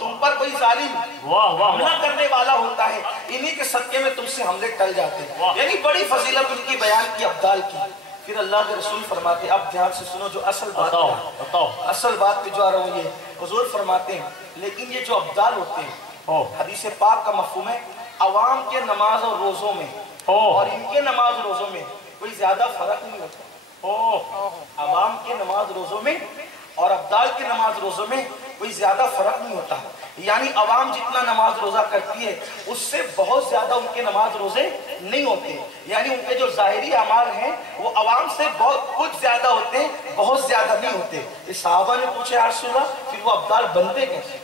تم پر کوئی ظالم حملہ کرنے والا ہوتا ہے انہی کے صدقے میں تم سے حملے ٹل جاتے ہیں، یعنی بڑی فضیلت ان کی بیان کی ابدال کی۔ پھر اللہ کے رسول فرماتے ہیں، اب دھیان سے سنو جو اصل بات ہے، اصل بات پہ جو آ رہا ہوں، یہ حضور فرماتے ہیں لیکن یہ جو ابدال ہوتے ہیں حدیث پاک کا مفہوم ہے عوام کے نماز اور روزوں میں اور ان کے نماز روزوں میں کوئی زیادہ فرق نہیں ہوتا، عوام کے نماز روزوں میں اور ابدال کے نماز روزوں میں کوئی زیادہ فرق نہیں ہوتا، یعنی عوام جتنا نماز روزہ کرتی ہے اس سے بہت زیادہ ان کے نماز روزے نہیں ہوتے، یعنی ان کے جو ظاہری اعمال ہیں وہ عوام سے بہت کچھ زیادہ ہوتے ہیں، بہت زیادہ نہیں ہوتے۔ صحابہ نے پوچھا یا رسول اللہ پھر وہ ابدال بنتے کیسے؟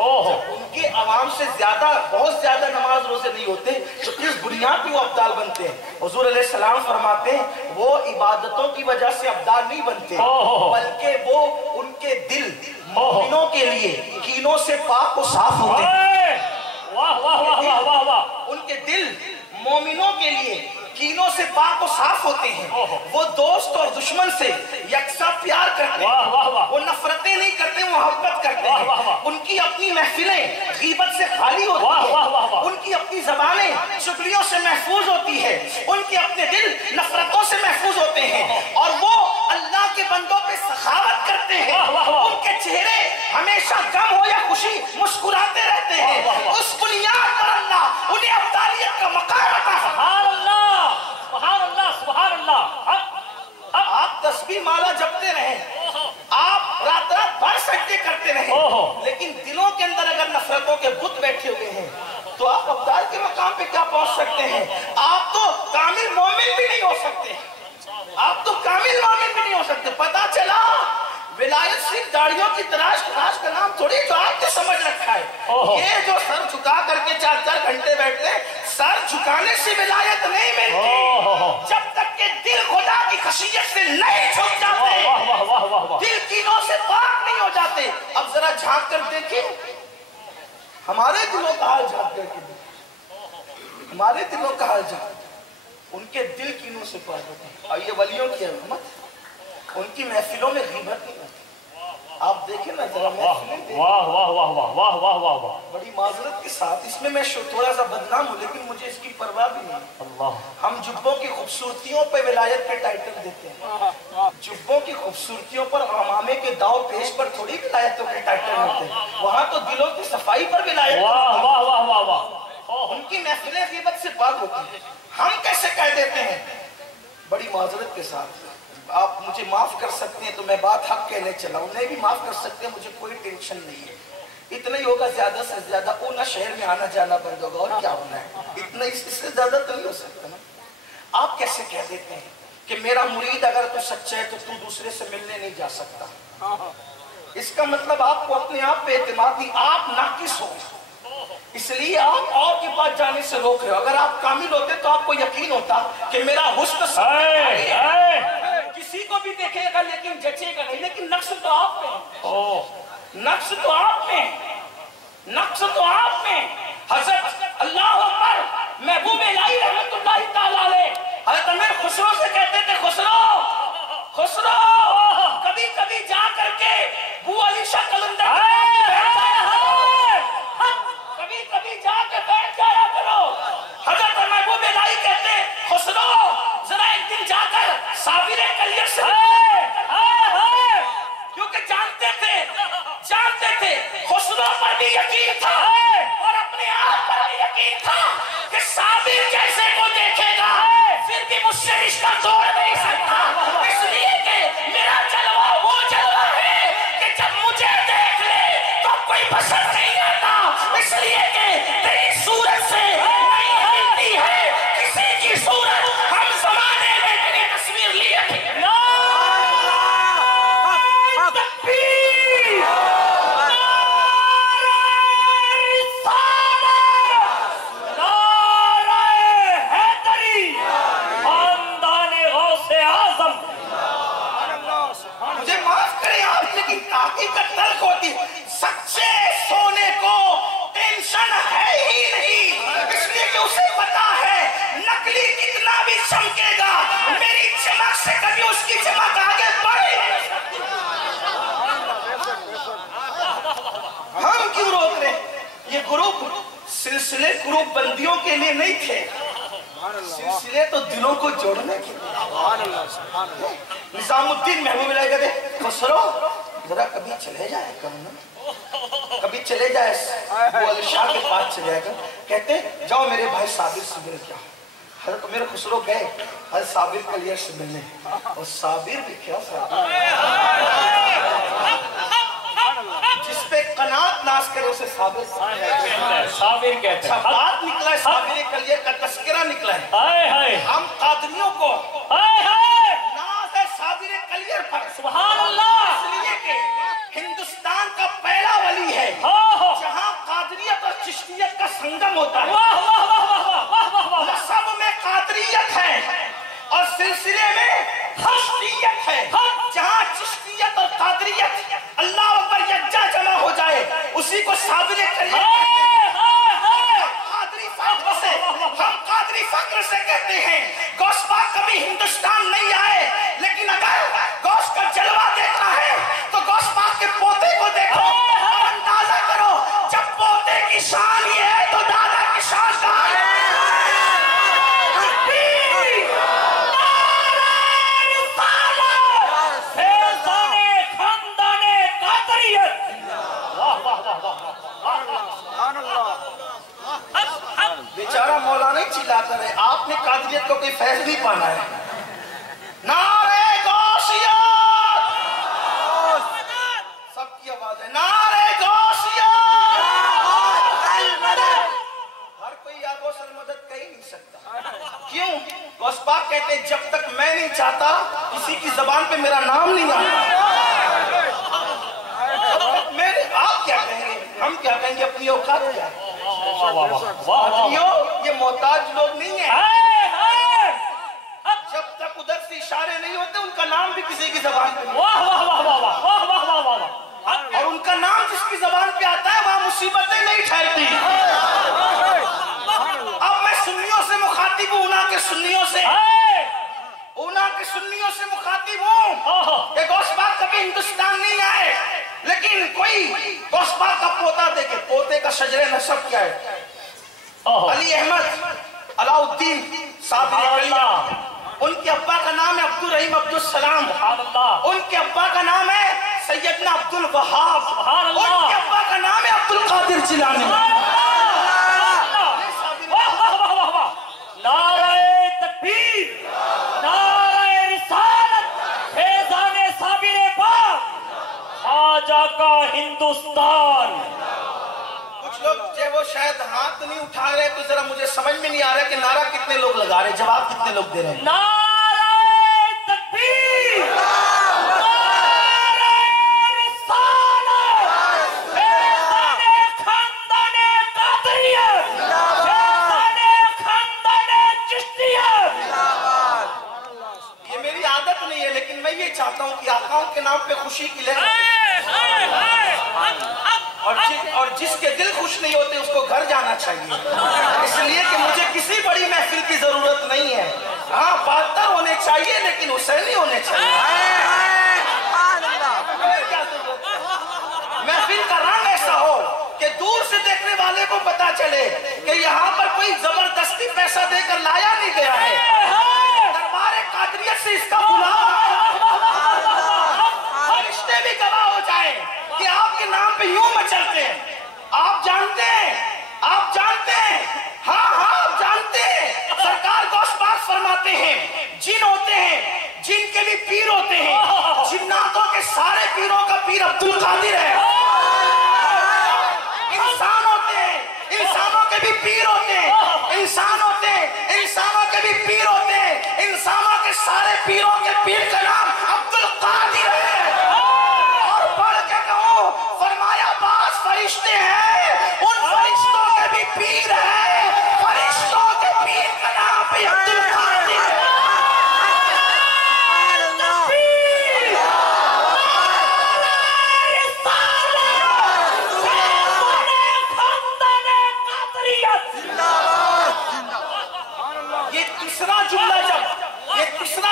ان کے عوام سے زیادہ بہت زیادہ نماز روزے نہیں ہوتے تو کس بنیاد پہ وہ ابدال بنتے ہیں؟ حضور علیہ السلام فرماتے ہیں وہ عبادتوں کی وجہ سے ابدال نہیں بنتے بلکہ وہ ان کے دل مومنوں کے لیے کینوں سے پاک و صاف ہوتے ہیں، ان کے دل مومنوں کے لیے کینوں سے پاک و صاف ہوتے ہیں، وہ دوست اور دشمن سے یکساں پیار کرتے ہیں، وہ نفرتیں نہیں کرتے، محبت کرتے ہیں، ان کی اپنی محفلیں غیبت سے خالی ہوتی ہیں، ان کی اپنی زبانیں چغلیوں سے محفوظ ہوتی ہے، ان کے اپنے دل نفرتوں سے محفوظ ہوتے ہیں، اور وہ اللہ کے بندوں پہ سخاوت کرتے ہیں، ان کے چہرے ہمیشہ غم ہو یا خوشی مسکراتے رہتے ہیں، اس بنیاد پر اللہ انہیں ابدالیت کا مقام عطا فرماتا ہے۔ سبحان اللہ سبحان اللہ۔ آپ تسبیح مالا جپتے رہیں، آپ رات رات بھر سجدے کرتے رہیں، لیکن دلوں کے اندر اگر نفرتوں کے بت بیٹھے ہوئے ہیں تو آپ ابدال کے مقام پہ کیا پہنچ سکتے ہیں؟ آپ تو کامل مومن بھی نہیں ہو سکتے، آپ تو کامل مومن بھی نہیں ہو سکتے۔ پتا چلا ولایت صرف داڑھیوں کی تراش کا نام تھوڑی جو آپ نے سمجھ رکھا ہے، یہ جو سر جھکا کر کے 4-4 گھنٹے بیٹھتے ہیں، سر جھکانے سے ولایت نہیں ملتی جب تک کہ دل خدا کی خشیت سے نہیں جھک جاتے، دل کینوں سے پاک نہیں ہو جاتے۔ اب ذرا جھانک کر دیکھیں ہمارے دلوں کا حال، جھانک کر کے دیکھیں ہمارے دلوں کا حال، ان کے دل کینوں سے پاک ہوتے ہیں، اور یہ ولیوں کی علامت، ان کی محفلوں میں غیبت نہیں ہوتی۔ آپ دیکھیں نا ذرا محفلیں دیکھیں، بڑی معذرت کے ساتھ اس میں تھوڑا سا بدنام ہوں لیکن مجھے اس کی پرواہ بھی نہیں۔ ہم جبوں کی خوبصورتیوں پہ ولایت کے ٹائٹل دیتے ہیں، جبوں کی خوبصورتیوں پر عمامے کے داؤ پیش پر تھوڑی ولایتوں کے ٹائٹل ہوتے ہیں، وہاں تو دلوں کی صفائی پر ولایت، ان کی محفلیں غیبت سے پاک ہوتی ہیں، ہم کیسے کہہ دیتے ہیں؟ بڑی معذرت کے ساتھ آپ مجھے معاف کر سکتے ہیں تو میں بات حق کہنے چلا ہوں، انہیں بھی معاف کر سکتے ہیں، مجھے کوئی ٹینشن نہیں ہے، اتنا ہی ہوگا زیادہ سے زیادہ، اونا شہر میں آنا جانا بند ہوگا اور کیا ہونا ہے، اتنا اس سے زیادہ تو نہیں ہو سکتا نا۔ آپ کیسے کہہ دیتے ہیں کہ میرا مرید اگر تو سچا ہے تو تو دوسرے سے ملنے نہیں جا سکتا؟ اس کا مطلب آپ کو اپنے آپ پہ اعتماد نہیں، آپ ناقص ہو، اس لیے آپ اور کے پاس جانے سے روک رہے ہو۔ اگر آپ کامل ہوتے تو آپ کو یقین ہوتا کہ میرا حسن کسی کو بھی دیکھے گا لیکن جچے گا نہیں، لیکن نقص تو آپ میں، نقص تو آپ میں، نقص تو آپ میں۔ حضرت اللہ اکبر محبوب الہی رحمت اللہ تعالیٰ علیہ حضرت امیر خسرو سے کہتے تھے، خسرو خسرو کبھی کبھی جا کر کے بو علی شاہ قلندر کبھی کبھی جا کے بیٹھ جایا کرو۔ حضرت محبوب الہی کہتے خسرو ذرا ایک دن جا کر صابر کلیہ سے، کیونکہ جانتے تھے خسرو پر بھی یقین تھا اور اپنے آپ پر بھی یقین تھا کہ صابر جیسے کو دیکھے گا پھر بھی مجھ سے رشتہ توڑ نہیں سکتا، اس لیے کہ میرا جلوہ وہ جلوہ ہے کہ جب مجھے دیکھ لے تو کوئی پسند نہیں آتا، اس لیے کہ تیری صورت سے نہیں ملتی ہے کسی کی صورت۔ ہم زمانے میں تیری تصویر لیے تھے، مجھے معاف کریں آپ، ग्रुप बंदियों के लिए नहीं थे, सिलसिले तो दिलों को जोड़ने के लिए। निजामुद्दीन महबूब अल्लाह कहते खसरो जरा कभी चले जाए कभी चले जाए वो अली शाह के पास चले जाएगा। कहते जाओ मेरे भाई साबिर से मिल क्या। हज़रत मेरे खुसरो गए हज़रत साबिर कलियर से मिलने, और साबिर भी क्या जिस पे कनात नाश करे उसे साबिर कहते हैं। बात निकला है, साबिर कलियर का तस्करा निकला है। हम कादरियों को नाज है साबिर कलियर पर, सुभान अल्लाह, इसलिए कि हिंदुस्तान का पहला वली है जहां कादरियत और चिश्तियत का संगम होता है। सब में कादरियत है और सिलसिले में चिश्तियत है। जहां चिश्तियत और कादरियत अल्लाह अकबर यज्जा जमा हो जाए उसी को साबिर कलियर हम कादरी फक्र से कहते हैं। गौस पाक कभी हिंदुस्तान नहीं आए, लेकिन अगर गौस का जलवा देखना है तो गौस पाक के पोते को देखो और अंदाजा करो, जब पोते की शान ये है तो दादा की शान कहाँ है? बेचारा मौलाना ही चिल्लाता रहे, आपने कादरियत को कोई फैज नहीं पाना है। नारे गौसियत, सबकी आवाज है नारे गौसियत। हर कोई आगो सर मदद कर ही नहीं सकता। क्यों? गौस पाक कहते जब तक मैं नहीं चाहता किसी की जबान पे मेरा नाम नहीं आता। आप क्या कहेंगे, हम क्या कहेंगे, अपनी औकात क्या है? ये मोहताज लोग नहीं है। जब तक उधर से इशारे नहीं होते उनका नाम भी किसी की जबान पे, और उनका नाम जिसकी जबान पे आता है वहां मुसीबतें नहीं ठहरती। अब मैं सुन्नियों से मुखातिब हूं, उना के सुन्नियों से मुखातिब हूं कि गौस पाक कभी हिंदुस्तान नहीं आए, लेकिन कोई गौस पाक का पोता देखे, पोते का शजरे नसब क्या है? अली अहमद अलाउद्दीन साबिर कलियर। उनके अब्बा का नाम है अब्दुल रहीम अब्दुल सलाम। उनके अब्बा का नाम है सैयदना अब्दुल वहाब। उनके अब्बा का नाम है अब्दुल कादिर जिलानी। नारे तकबीर, नारे रिसालत, फैज़ाने साबिर पाक, ख्वाजा का हिंदुस्तान। कुछ लोग जो वो शायद हाथ नहीं उठा रहे, तो जरा मुझे समझ में नहीं आ रहा कि नारा कितने लोग लगा रहे, जवाब कितने लोग दे रहे हैं। नारे तकबीर, नारे रिसालत, फैज़ाने खानदाने कादरियत, फैज़ाने खानदाने चिश्तियत। ये मेरी आदत नहीं है, लेकिन मैं ये चाहता हूँ कि आकाओं के नाम पे खुशी की लहर, और जिसके दिल खुश नहीं होते उसको घर जाना चाहिए। इसलिए कि मुझे किसी बड़ी महफिल की जरूरत नहीं है। हाँ, बादशाह होने चाहिए लेकिन हुसैनी होने चाहिए। क्या जरूरत है? महफिल का रंग ऐसा हो कि दूर से देखने वाले को पता चले कि यहाँ पर कोई जबरदस्ती पैसा देकर लाया नहीं गया है। दरबार कादरियत से इसका बुलावा, फरिश्ते भी गवाह हो जाए कि आपके नाम पे यूं मचलते हैं। आप जानते हैं, आप जानते हैं सरकार गौस पाक फरमाते हैं जिन होते हैं, जिन के भी पीर होते हैं, जिन्नातों के सारे पीरों का पीर अब्दुल कादिर है। इंसान होते हैं, इंसानों के भी पीर होते हैं, इंसानों के भी पीर होते हैं। इंसानों के सारे पीरों के पीर का नाम अब्दुल कादिर है। फरिश्ते हैं, उन फरिश्तों के भी पीर है, फरिश्तों के पीर का नाम भी अब्दुल कादिर है। ये तीसरा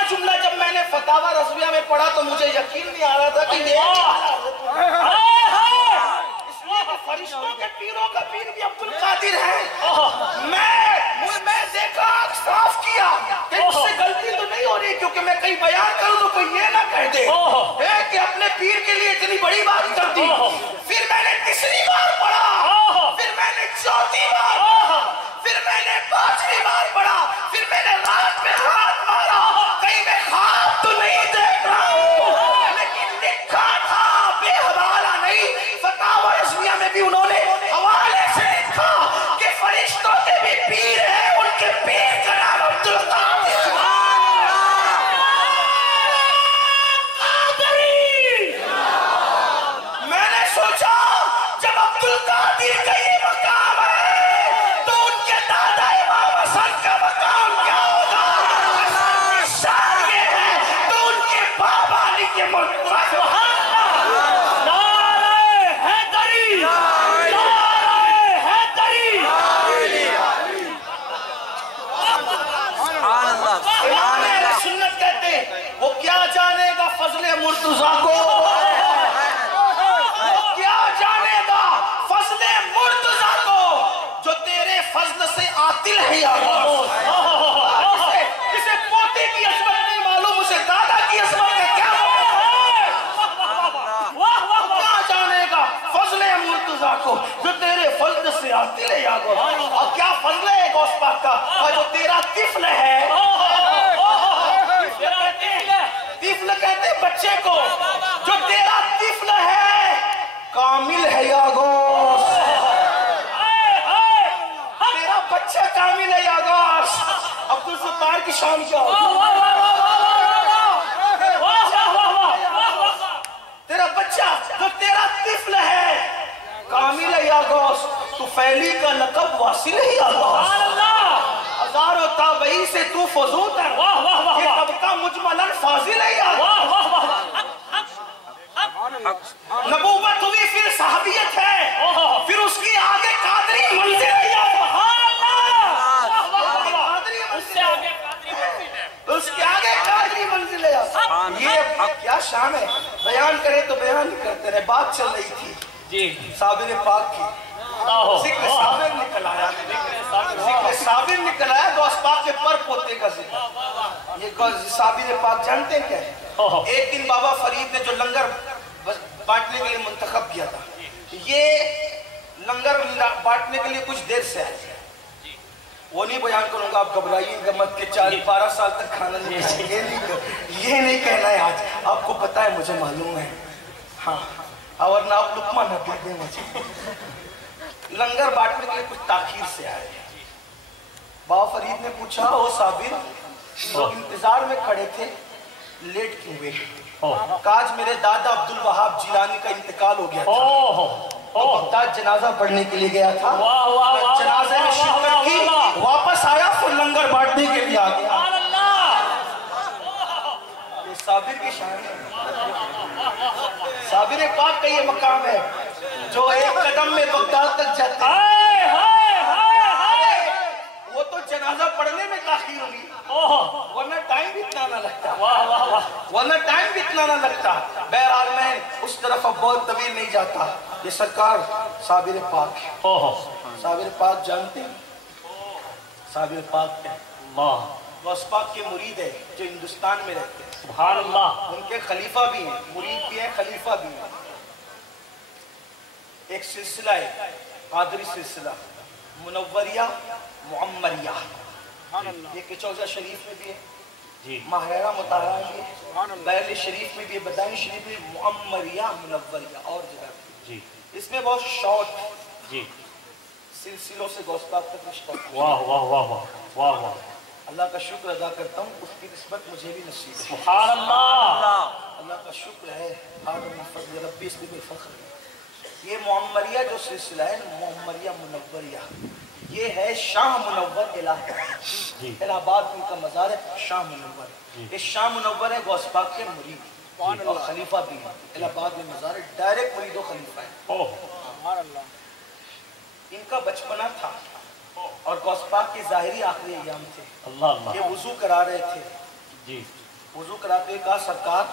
जुमला जब मैंने फतावा रज़विया में पढ़ा तो मुझे यकीन नहीं आ रहा था कि ये فرشتوں کے پیروں کا پیر بھی عبد القادر ہے. میں دیکھا صاف کیا کہ اس سے غلطی تو نہیں ہو رہی, کیونکہ میں کہیں بیان کروں تو کوئی یہ نہ کہہ دے کہ اپنے پیر کے لیے اتنی بڑی بات کر دی. پھر میں نے تیسری بار پڑھا, پھر میں نے چوتھی بار پڑھا, پھر میں نے پانچویں بار پڑھا, پھر میں نے رات میں ہاتھ مارا کہیں میں خواب تو نہیں دیکھ رہا ہوں, لیکن لکھا تھا بے حوالہ نہیں. فتاوی رضویہ میں بھی انہوں نے حوالے سے لکھا کہ فرشتوں کے بھی پیر ہیں, ان کے پیر کا نام عبد القادر. میں نے سوچا جب عبد القادر کا یہ مقام ہے تو ان کے دادا امام حسن کا مقام کیا ہوگا. شان یہ ہے تو ان کے بابا علی کے مقام. سنت کہتے ہیں وہ کیا جانے گا فضل مرتضیٰ کو, وہ کیا جانے گا فضل مرتضیٰ کو جو تیرے فضل سے عاطل ہے. یا جسے پوتے کی عصمت نہیں معلوم اسے دادا کی عصمت کا کیا کیا جانے گا فضل مرتضیٰ کو جو تیرے فضل سے عاطل ہے. یا اور کیا فضل ہے غوث پاک کا, اور جو تیرا طفل ہے. طفل کہتے بچے کو, جو تیرا طفل ہے کامل ہے. یا غوث تیرا بچہ کامل ہے. یا غوث عبد الستار کی شان کیا ہوگی. تیرا بچہ جو تیرا طفل ہے کامل ہے. یا غوث تو فیلی کا لقب واصل ہے. یا غوث ہزاروں تابعی سے تو فضول ہے. یہ طبقہ مجملاً فاضل ہے. یا نبوت ہوئی پھر صحابیت ہے, پھر اس کی آگے قادری منزل ہے. یا اس کے آگے قادری منزل ہے. یہ کیا شان ہے, بیان کرے تو بیان ہی کرتے رہے. بات چل رہی تھی جی صابر پاک کی, ذکر صابر نکل آیا, ذکر صابر نکل آیا. غوث پاک کے پر پوتے کا ذکر. یہ صابر پاک جانتے ہیں کیا ہے؟ ایک دن بابا فرید نے جو لنگر بانٹنے کے لیے منتخب کیا تھا, یہ لنگر بانٹنے کے لیے کچھ دیر سے آئے. وہ نہیں بیان کروں گا, آپ گھبرائیے گا مت کہ 12 سال تک کھانا نہیں کھائیں. یہ نہیں کہنا ہے آج, آپ کو پتا ہے مجھے معلوم ہے. ہاں اور نہ آپ لقمہ نہ دے دیں مجھے. لنگر بانٹنے کے لیے کچھ تاخیر سے آئے. بابا فرید نے پوچھا, او صابر لوگ انتظار میں کھڑے تھے, لیٹ کیوں ہوئے؟ کاج میرے دادا عبد الوہاب جیلانی کا انتقال ہو گیا تھا, تو بغداد جنازہ پڑھنے کے لیے گیا تھا. جنازے میں شرکت کی, واپس آیا, پھر لنگر بانٹنے کے لیے آ گیا. یہ صابر کی شان ہے. صابر پاک کا یہ مقام ہے جو ایک قدم میں بغداد تک جاتے ہیں. وہ تو جنازہ پڑھنے میں تاخیر ہوگی, ورنہ ٹائم بھی اتنا نہ لگتا, ورنہ ٹائم بھی اتنا نہ لگتا. بہرحال میں اس طرف اب بہت طویل نہیں جاتا. یہ سرکار صابر پاک ہے. صابر پاک جانتے ہیں؟ صابر پاک ہے غوث پاک کے مرید ہے جو ہندوستان میں رہتے ہیں. سبحان اللہ. ان کے خلیفہ بھی ہیں, مرید بھی ہیں, خلیفہ بھی ہیں. ایک سلسلہ ہے قادری سلسلہ, منوریہ معمریہ. یہ کچوزہ شریف میں بھی ہے, ماہرہ مطالعہ بھی ہے, بیرل شریف میں بھی ہے, بدائن شریف میں معمریہ منوریہ اور جگہ بھی. اس میں بہت شارٹ سلسلوں سے غوث پاک تک رشتہ. واہ واہ واہ واہ واہ. اللہ کا شکر ادا کرتا ہوں, اس کی نسبت مجھے بھی نصیب ہے. سبحان اللہ. اللہ کا شکر ہے. آدم فضل ربی اس میں فخر ہے. یہ معمریہ جو سلسلہ ہے, معمریہ منوریہ, یہ ہے شاہ منور الہ آباد میں کا مزار ہے. شاہ منور, یہ شاہ منور ہے غوث پاک کے مرید اور خلیفہ بھی ہے. الہ آباد میں مزار ہے, ڈائریکٹ مرید و خلیفہ ہے. ان کا بچپنا تھا اور غوث پاک کے ظاہری آخری ایام تھے. یہ وضو کرا رہے تھے. وضو کراتے ہوئے کہا, سرکار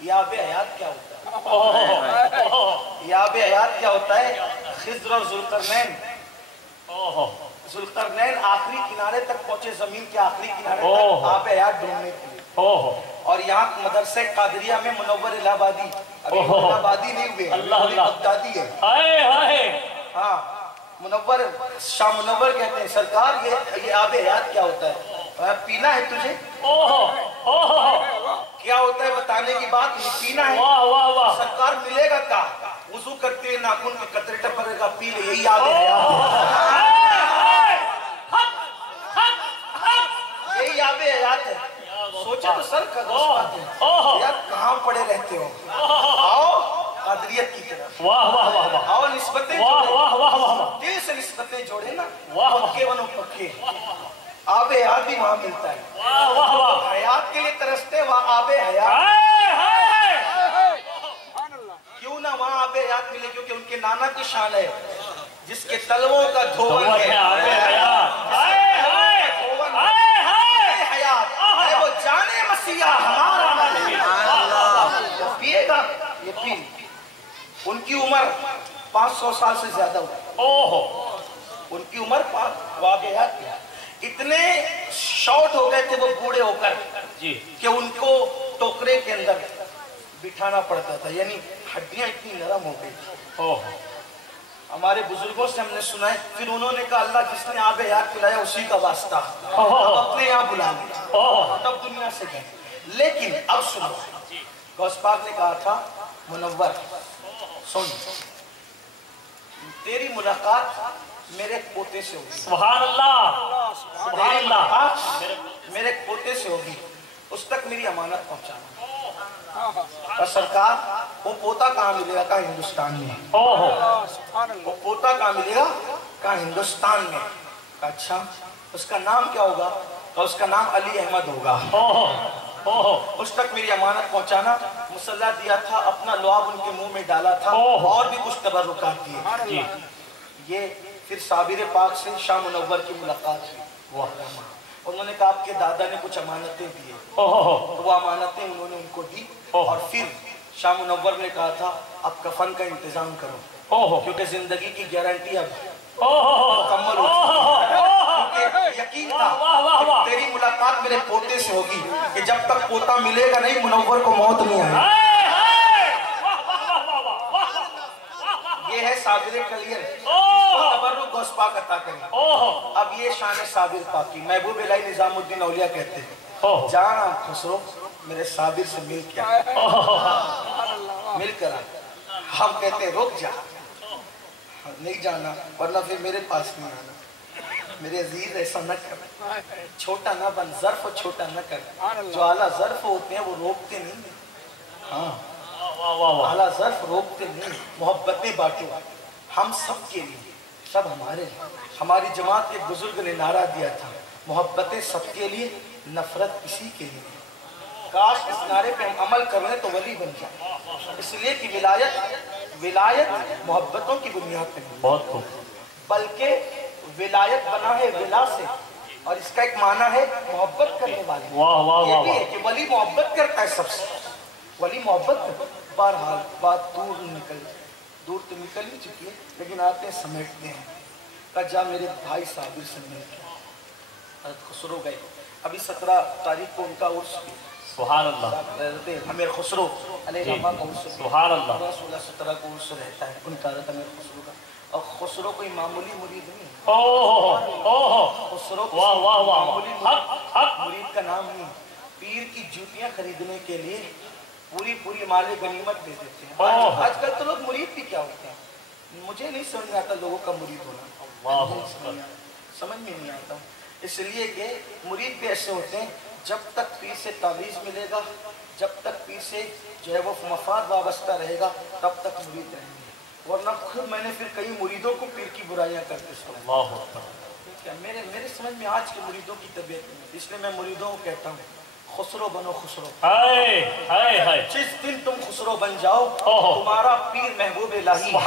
یہ آب حیات کیا ہوتا ہے؟ یہ آب حیات کیا ہوتا ہے؟ खिज्र और जुल्करनैन, जुल्करनैन आखिरी किनारे तक पहुंचे, जमीन के आखिरी किनारे तक आब हयात ढूंढने के लिए। और यहाँ मदरसे कादरिया में मुनव्वर इलाहाबादी, अभी इलाहाबादी नहीं हुए, बगदादी है। हाँ, मुनव्वर, शाह मुनव्वर कहते हैं सरकार ये आब हयात क्या होता है, पीना है तुझे, क्या होता है बताने की बात नहीं, पीना है। सरकार मिलेगा क्या, वुजू करते हुए नाखून के कतरे टपकेगा, पी ले, यही आब हयात, यही आब हयात है। सोचे तो सर का यार कहाँ पड़े रहते हो, आओ कादरियत की तरफ, आओ निस्बतें दिल से निस्बतें जोड़े ना, पक्के बनो पक्के, आबे हयात भी वहां मिलता है। हयात के लिए तरसते वहां आबे हयात, क्यों ना वहां आबे हयात मिले, क्योंकि उनके नाना की शान है, जिसके तलवों का धोवन है वो जाने मसीहा हमारा पिएगा, ये पी। उनकी उम्र 500 साल से ज्यादा हुई, उनकी उम्र इतने शॉर्ट हो गए थे वो बूढ़े होकर कि उनको टोकरे के अंदर बिठाना पड़ता था, यानी हड्डियां इतनी नरम हो गई। हमारे बुजुर्गों से हमने सुना है, फिर उन्होंने कहा अल्लाह जिसने आब हयात पिलाया उसी का वास्ता, अपने यहाँ बुला लिया, तब दुनिया से गए। लेकिन अब सुनो, गौस पाक ने कहा था मुनव्वर सुन, तेरी मुलाकात मेरे पोते से होगी, सुभान अल्लाह, सुभान अल्लाह, मेरे पोते से होगी, उस तक मेरी अमानत पहुंचाना। और सरकार वो पोता कहाँ मिलेगा, कहाँ हिंदुस्तान में, वो पोता कहाँ मिलेगा, कहाँ हिंदुस्तान में। अच्छा उसका नाम क्या होगा, तो उसका नाम अली अहमद होगा, उस तक मेरी अमानत पहुंचाना। मुसल्ला दिया था, अपना लुआब उनके मुंह में डाला था, और भी कुछ तबर्रुकात दिए। ये फिर साबिर पाक से शाह मुनव्वर की मुलाकात हुई, उन्होंने कहा आपके दादा ने कुछ अमानतें दी, तो वो अमानतें उन्होंने उनको दी। और फिर शाह मुनव्वर ने कहा था अब कफन का इंतजाम करो, क्योंकि जिंदगी की गारंटी अब मुकम्मल हो चुकी है। क्योंकि यकीन था तेरी मुलाकात मेरे पोते से होगी, कि जब तक पोता मिलेगा नहीं मुनव्वर को मौत नहीं आएगी। ये है साबिर कलियर, तबर्रुक गौस पाक अता करें। अब ये शान साबिर पाक की, महबूब इलाही निजामुद्दीन औलिया कहते हैं, जाना खुसरो मेरे साबिर से मिल क्या, मिल कर आ। हम कहते हैं रुक जा, नहीं जाना वरना फिर मेरे पास नहीं आना। मेरे अजीज ऐसा न कर, छोटा ना बन, ज़र्फ छोटा न कर, जो आला ज़र्फ होते हैं वो रोकते नहीं। हाँ आला ज़र्फ रोकते नहीं, मोहब्बतें बांटो हम सब के लिए, सब हमारे लिए। हमारी जमात के बुजुर्ग ने नारा दिया था, मोहब्बतें सबके लिए, नफरत किसी के लिए। काश इस नारे पे हम अमल कर लें तो वली बन जाए। इसलिए कि विलायत मोहब्बतों की बुनियाद पे बहुत खूब, बल्कि विलायत बना है विला से, और इसका एक माना है मोहब्बत करने वाले। ये भी है कि वली मोहब्बत करता है सबसे, वली मोहब्बत करता। बहरहाल बात दूर तो निकल ही चुकी है, लेकिन आते हैं समेटते हैं। जा मेरे भाई साबिर से मिल के खुसरो गए, अभी 17 तारीख को उनका उर्स भी, सुभान अल्लाह, अमीर खुसरो अलैहिर्रहमा का उर्स, सुभान अल्लाह, 16-17 को उर्स रहता है उनका, अमीर खुसरो का। और खुसरो कोई मामूली मुरीद नहीं, खुसरो मुरीद का नाम नहीं, पीर की जूतियां खरीदने के लिए पूरी माले गनीमत दे देते हैं। आजकल तो लोग मुरीद भी क्या होते हैं, मुझे नहीं समझ में आता लोगों का मुरीद होना, समझ में नहीं आता। इसलिए कि मुरीद भी ऐसे होते हैं, जब तक पीर से तावीज़ मिलेगा, जब तक पीर से जो है वो मफाद वाबस्ता रहेगा, तब तक मुरीद रहेंगे। वरना खुद मैंने फिर कई मुरीदों को पीर की बुराइयां करते सुना। मेरे समझ में आज के मुरीदों की तबीयत नहीं, इसलिए मैं मुरीदों को कहता हूँ खुसरो बनो खुसरो। जिस दिन तुम खुसरो बन जाओ, तुम्हारा पीर महबूब इलाही है।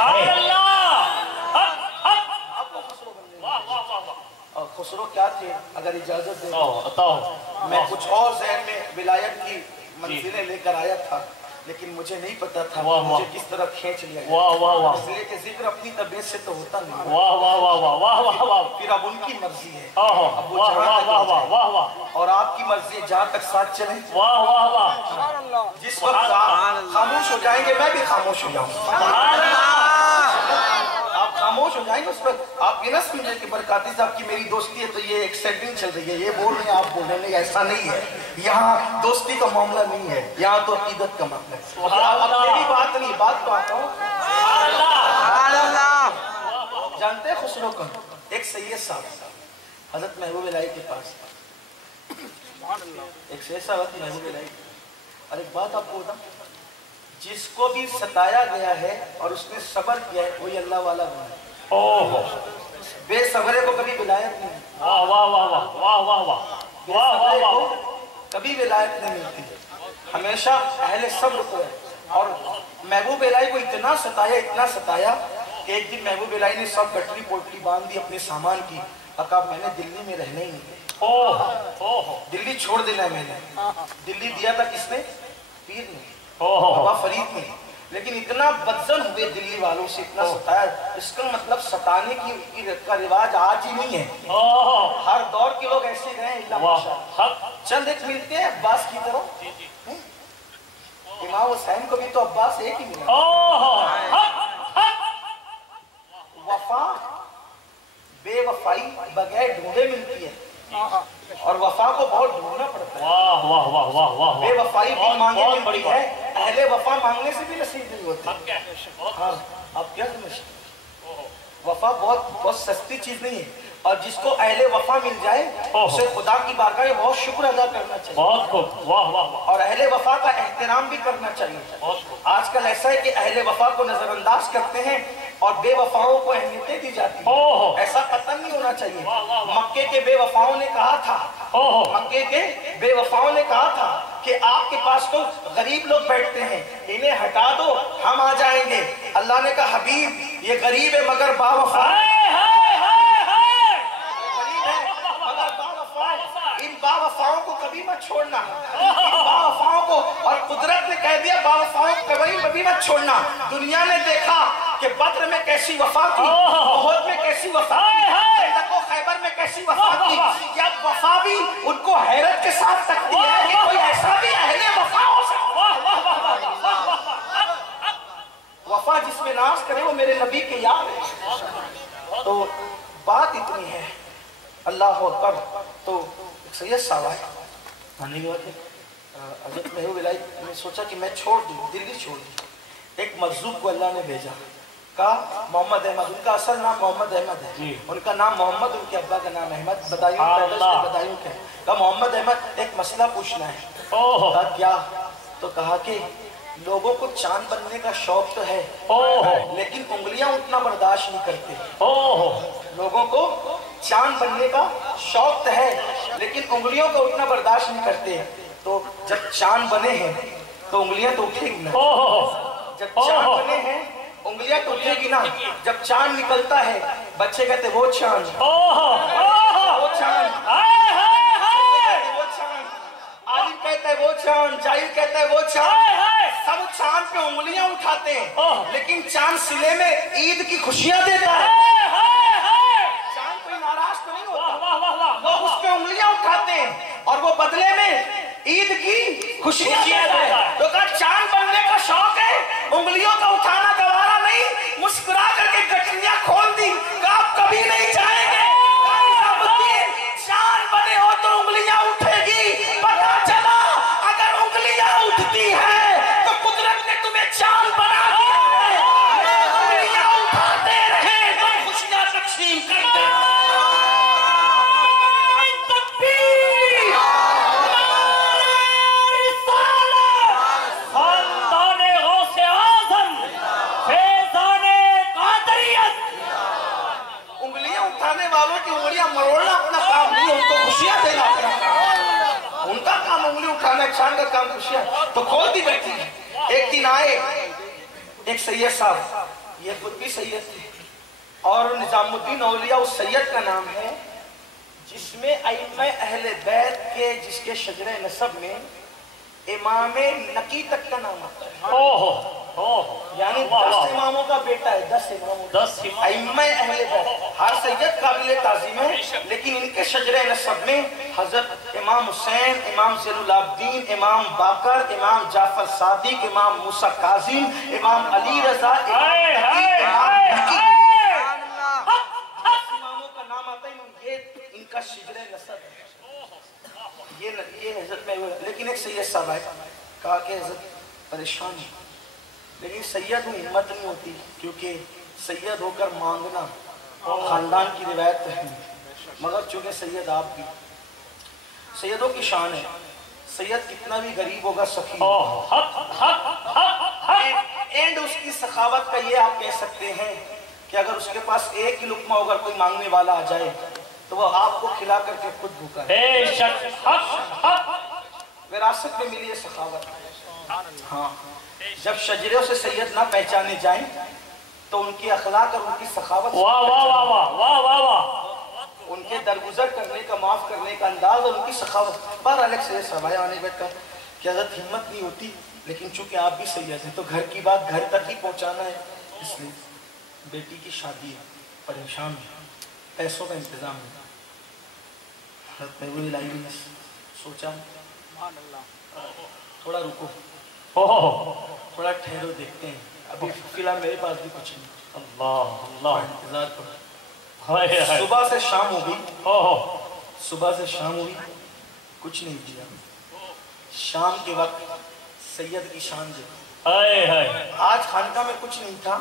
और खुसरो क्या थे, अगर इजाजत दे मैं कुछ और ज़हन में विलायत की मंजिलें लेकर आया था, लेकिन मुझे नहीं पता था वाह, मुझे वाह। किस तरह खींच लिया गया। वाह वाह वाह इसलिए कि जिक्र अपनी तबीयत से तो होता नहीं। वाह वाह वाह वाह वाह वाह वाह फिर अब उनकी मर्जी है, ओहो, अब वो वाह जहाँ वाह तक वाह ले वाह जाए। वाह वाह और आपकी मर्जी है जहाँ तक साथ चले। वाह वाह वाह जिस वक्त आप खामोश हो जाएंगे मैं भी खामोश हो जाऊंगा। आप खामोश हो जाएंगे उस वक्त आप ये ना समझे कि बरकाती साहब की मेरी दोस्ती है तो ये एक सेटिंग चल रही है, ये बोल रहे हैं आप बोल रहे हैं, ऐसा नहीं है। यहाँ दोस्ती का मामला नहीं है, यहाँ तो अकीदत का मामला है। अब मेरी बात नहीं, बात तो आता हूँ। जानते हैं खुसरो का एक सैयद साहब हजरत महबूब इलाही के पास, एक सैयद साहब हजरत महबूब इलाही। और एक बात आपको बता, जिसको भी सताया गया है और उसने सब्र किया है वही अल्लाह वाला बना। ओहो, बेसब्रे को कभी विलायत नहीं, वाह वाह वाह वाह वाह वाह वाह वाह वाह बेसब्रे वाह को कभी विलायत नहीं मिलती, हमेशा अहले सब्र को है। और महबूब इलाही को इतना सताया कि एक दिन महबूब इलाही ने सब गठरी पोटली बांध दी अपने सामान की, कहा मैंने दिल्ली में रहना ही नहीं, ओहो, दिल्ली छोड़ देना है मैंने। दिल्ली दिया था किसने? पीर ने, ओहो, बाबा फरीद ने। लेकिन इतना बदजन हुए दिल्ली वालों से, इतना सताया। इसका मतलब सताने का रिवाज आज ही नहीं है, ओहो, हर दौर के लोग ऐसे रहे हैं। इल्ला वाह, माशाअल्लाह। हक, चंद एक मिलते हैं अब्बास की तरह, इमाम हुसैन को भी तो अब्बास एक ही मिला। ओहो, हक, हक, वफा बेवफाई बगैर ढूंढे मिलती है, और वफा को बहुत ढूंढना पड़ता है। वाह वाह वाह वाह वाह बेवफाई भी मांगे बहुत मिलती बड़ी है, अहले वफा मांगने से भी नसीब नहीं होती। हक है, हाँ, आप क्या समझते? वफा बहुत सस्ती चीज नहीं है, और जिसको अहले वफा मिल जाए उसे खुदा की बारगाह में बहुत शुक्र अदा करना चाहिए, बहुत खूब, वाह वाह वाह, और अहले वफा का एहतराम भी करना चाहिए। बहुत खूब, आजकल ऐसा है कि अहले वफा को नजरअंदाज करते हैं और बेवफाओं को अहमियतें दी जाती है। ओहो, ऐसा कतई नहीं होना चाहिए। वाह, वाह, वाह। मक्के के बेवफाओं ने कहा था, ओहो, मक्के के बेवफाओं ने कहा था कि आपके पास तो गरीब लोग बैठते हैं, इन्हें हटा दो हम आ जाएंगे। अल्लाह ने कहा हबीब ये गरीब है मगर बावफा, हाय हाय हाय हाय, गरीब है मगर बावफा। इन बावफाओं को कभी मत छोड़ना, इन बावफाओं को। और कुदरत ने कह दिया बावफाओं को कभी मत छोड़ना। दुनिया ने देखा कि बद्र में कैसी वफा थी, उहद में कैसी वफा थी, खंदको खैबर में कैसी वफा थी। जब वफा भी उनको हैरत के साथ तकती है कि कोई ऐसा भी अहले वफा हो सकता है। वफा जिसमें नाज करे वो मेरे नबी के याद है। तो बात इतनी है, अल्लाह अकबर। तो सैयद साहब आए, आने के बाद हज़रत महबूब इलाही ने सोचा कि मैं छोड़ दूँ, दिल्ली छोड़ दूँ। एक मजलूब को अल्लाह ने भेजा, कहा मोहम्मद अहमद, उनका असल नाम मोहम्मद अहमद है, उनका नाम मोहम्मद, उनके अब्बा का नाम अहमद, बदायूं के। कहा मोहम्मद अहमद एक मसला पूछना है। कहा क्या? तो कहा कि लोगों को चांद बनने का शौक तो है, लेकिन उंगलियां उतना बर्दाश्त नहीं करते। लोगों को चांद बनने का शौक तो है, लेकिन उंगलियों को उतना बर्दाश्त नहीं करते। तो जब चांद बने हैं तो उंगलियां तो उठेगी ना, जब चांद बने हैं उंगलियां तो उठेगी ना। जब चांद निकलता है बच्चे कहते वो चांद, वो चांद, वो चांद, आलिम कहता है वो चांद, जाहिल कहता है वो चांद। सब चांद पे उंगलियां उठाते हैं, लेकिन चांद सिले में ईद की खुशियां देता है। चांद कोई नाराज तो नहीं होता, वो उस पे उंगलियां उठाते हैं और वो बदले में ईद की खुशियां देता है। तो कहा चांद बनने का शौक है, उंगलियों का उठाना गवारा नहीं, मुस्कुरा करके गठरियां खोल दी, आप कभी नहीं जाएंगे। चांद बने हो तो उंगलियां उठेगी। पता चला अगर उंगलियां उठती है तो कुदरत ने तुम्हें चांद बना दिया है। उंगलियां उठाते रहे तो खुशियां तकसीम करते रहे। वालों की उंगलियां मरोड़ना अपना काम नहीं, उनको खुशियां देना अपना काम। उनका काम उंगली उठाना, चांद का काम खुशियां। तो खोल दी बैठी। एक दिन आए एक सैयद साहब, ये खुद भी सैयद थे, और निजामुद्दीन औलिया उस सैयद का नाम है जिसमें अइम्मा अहले बैत के, जिसके शजरे नसब में इमाम नकी तक का नाम आता है। ओहो यानी 10 इमामों का बेटा है, 10 इमामों, 10 इमाम। अइम्मा अहले बैत। हर सैयद काबिल ताज़ीम है, लेकिन इनके शजरे नसब में हजरत इमाम हुसैन, इमाम ज़ैनुल आबिदीन, इमाम बाकर, इमाम जाफर सादिक, इमाम मूसा काज़िम, इमाम अली रज़ा, इमामों का नाम आता है। ये इनका शजरे नसब है। ये हजरत में, लेकिन एक सैयद साहब है, कहा कि हजरत परेशान है, लेकिन सैयद में हिम्मत नहीं होती, क्योंकि सैयद होकर मांगना खानदान की रिवायत है, मगर चूंकि सैयद आप भी, सैयदों की शान है, सैयद कितना भी गरीब होगा सखी, एंड उसकी सखावत का ये आप कह सकते हैं कि अगर उसके पास एक ही लुकमा होगा, कोई मांगने वाला आ जाए तो वो आपको खिला करके खुद भूखा है। विरासत में मिली है सखावत। हाँ, जब शजरों से सैयद ना पहचाने जाएं तो उनकी अखलाक और उनकी सखावत, वाह वाह वाह वाह वाह वाह वाह, उनके दरगुजर करने का, माफ करने का अंदाज और उनकी सखावत। बार अलग से सवाया आने बैठा कि हजरत हिम्मत नहीं होती, लेकिन चूंकि आप भी सैयद हैं तो घर की बात घर तक ही पहुंचाना है, इसलिए बेटी की शादी है, परेशान है, पैसों का इंतजाम है। हजरत सोचा थोड़ा रुको, थोड़ा ठहरो, देखते हैं, अभी फिलहाल मेरे पास भी कुछ नहीं, अल्लाह अल्लाह, इंतजार करो। हाय हाय, सुबह से शाम हो गई, ओहो, सुबह से शाम हुई, कुछ नहीं दिया। शाम के वक्त सैयद की शान देखो, हाय हाय, आज खानका में कुछ नहीं था,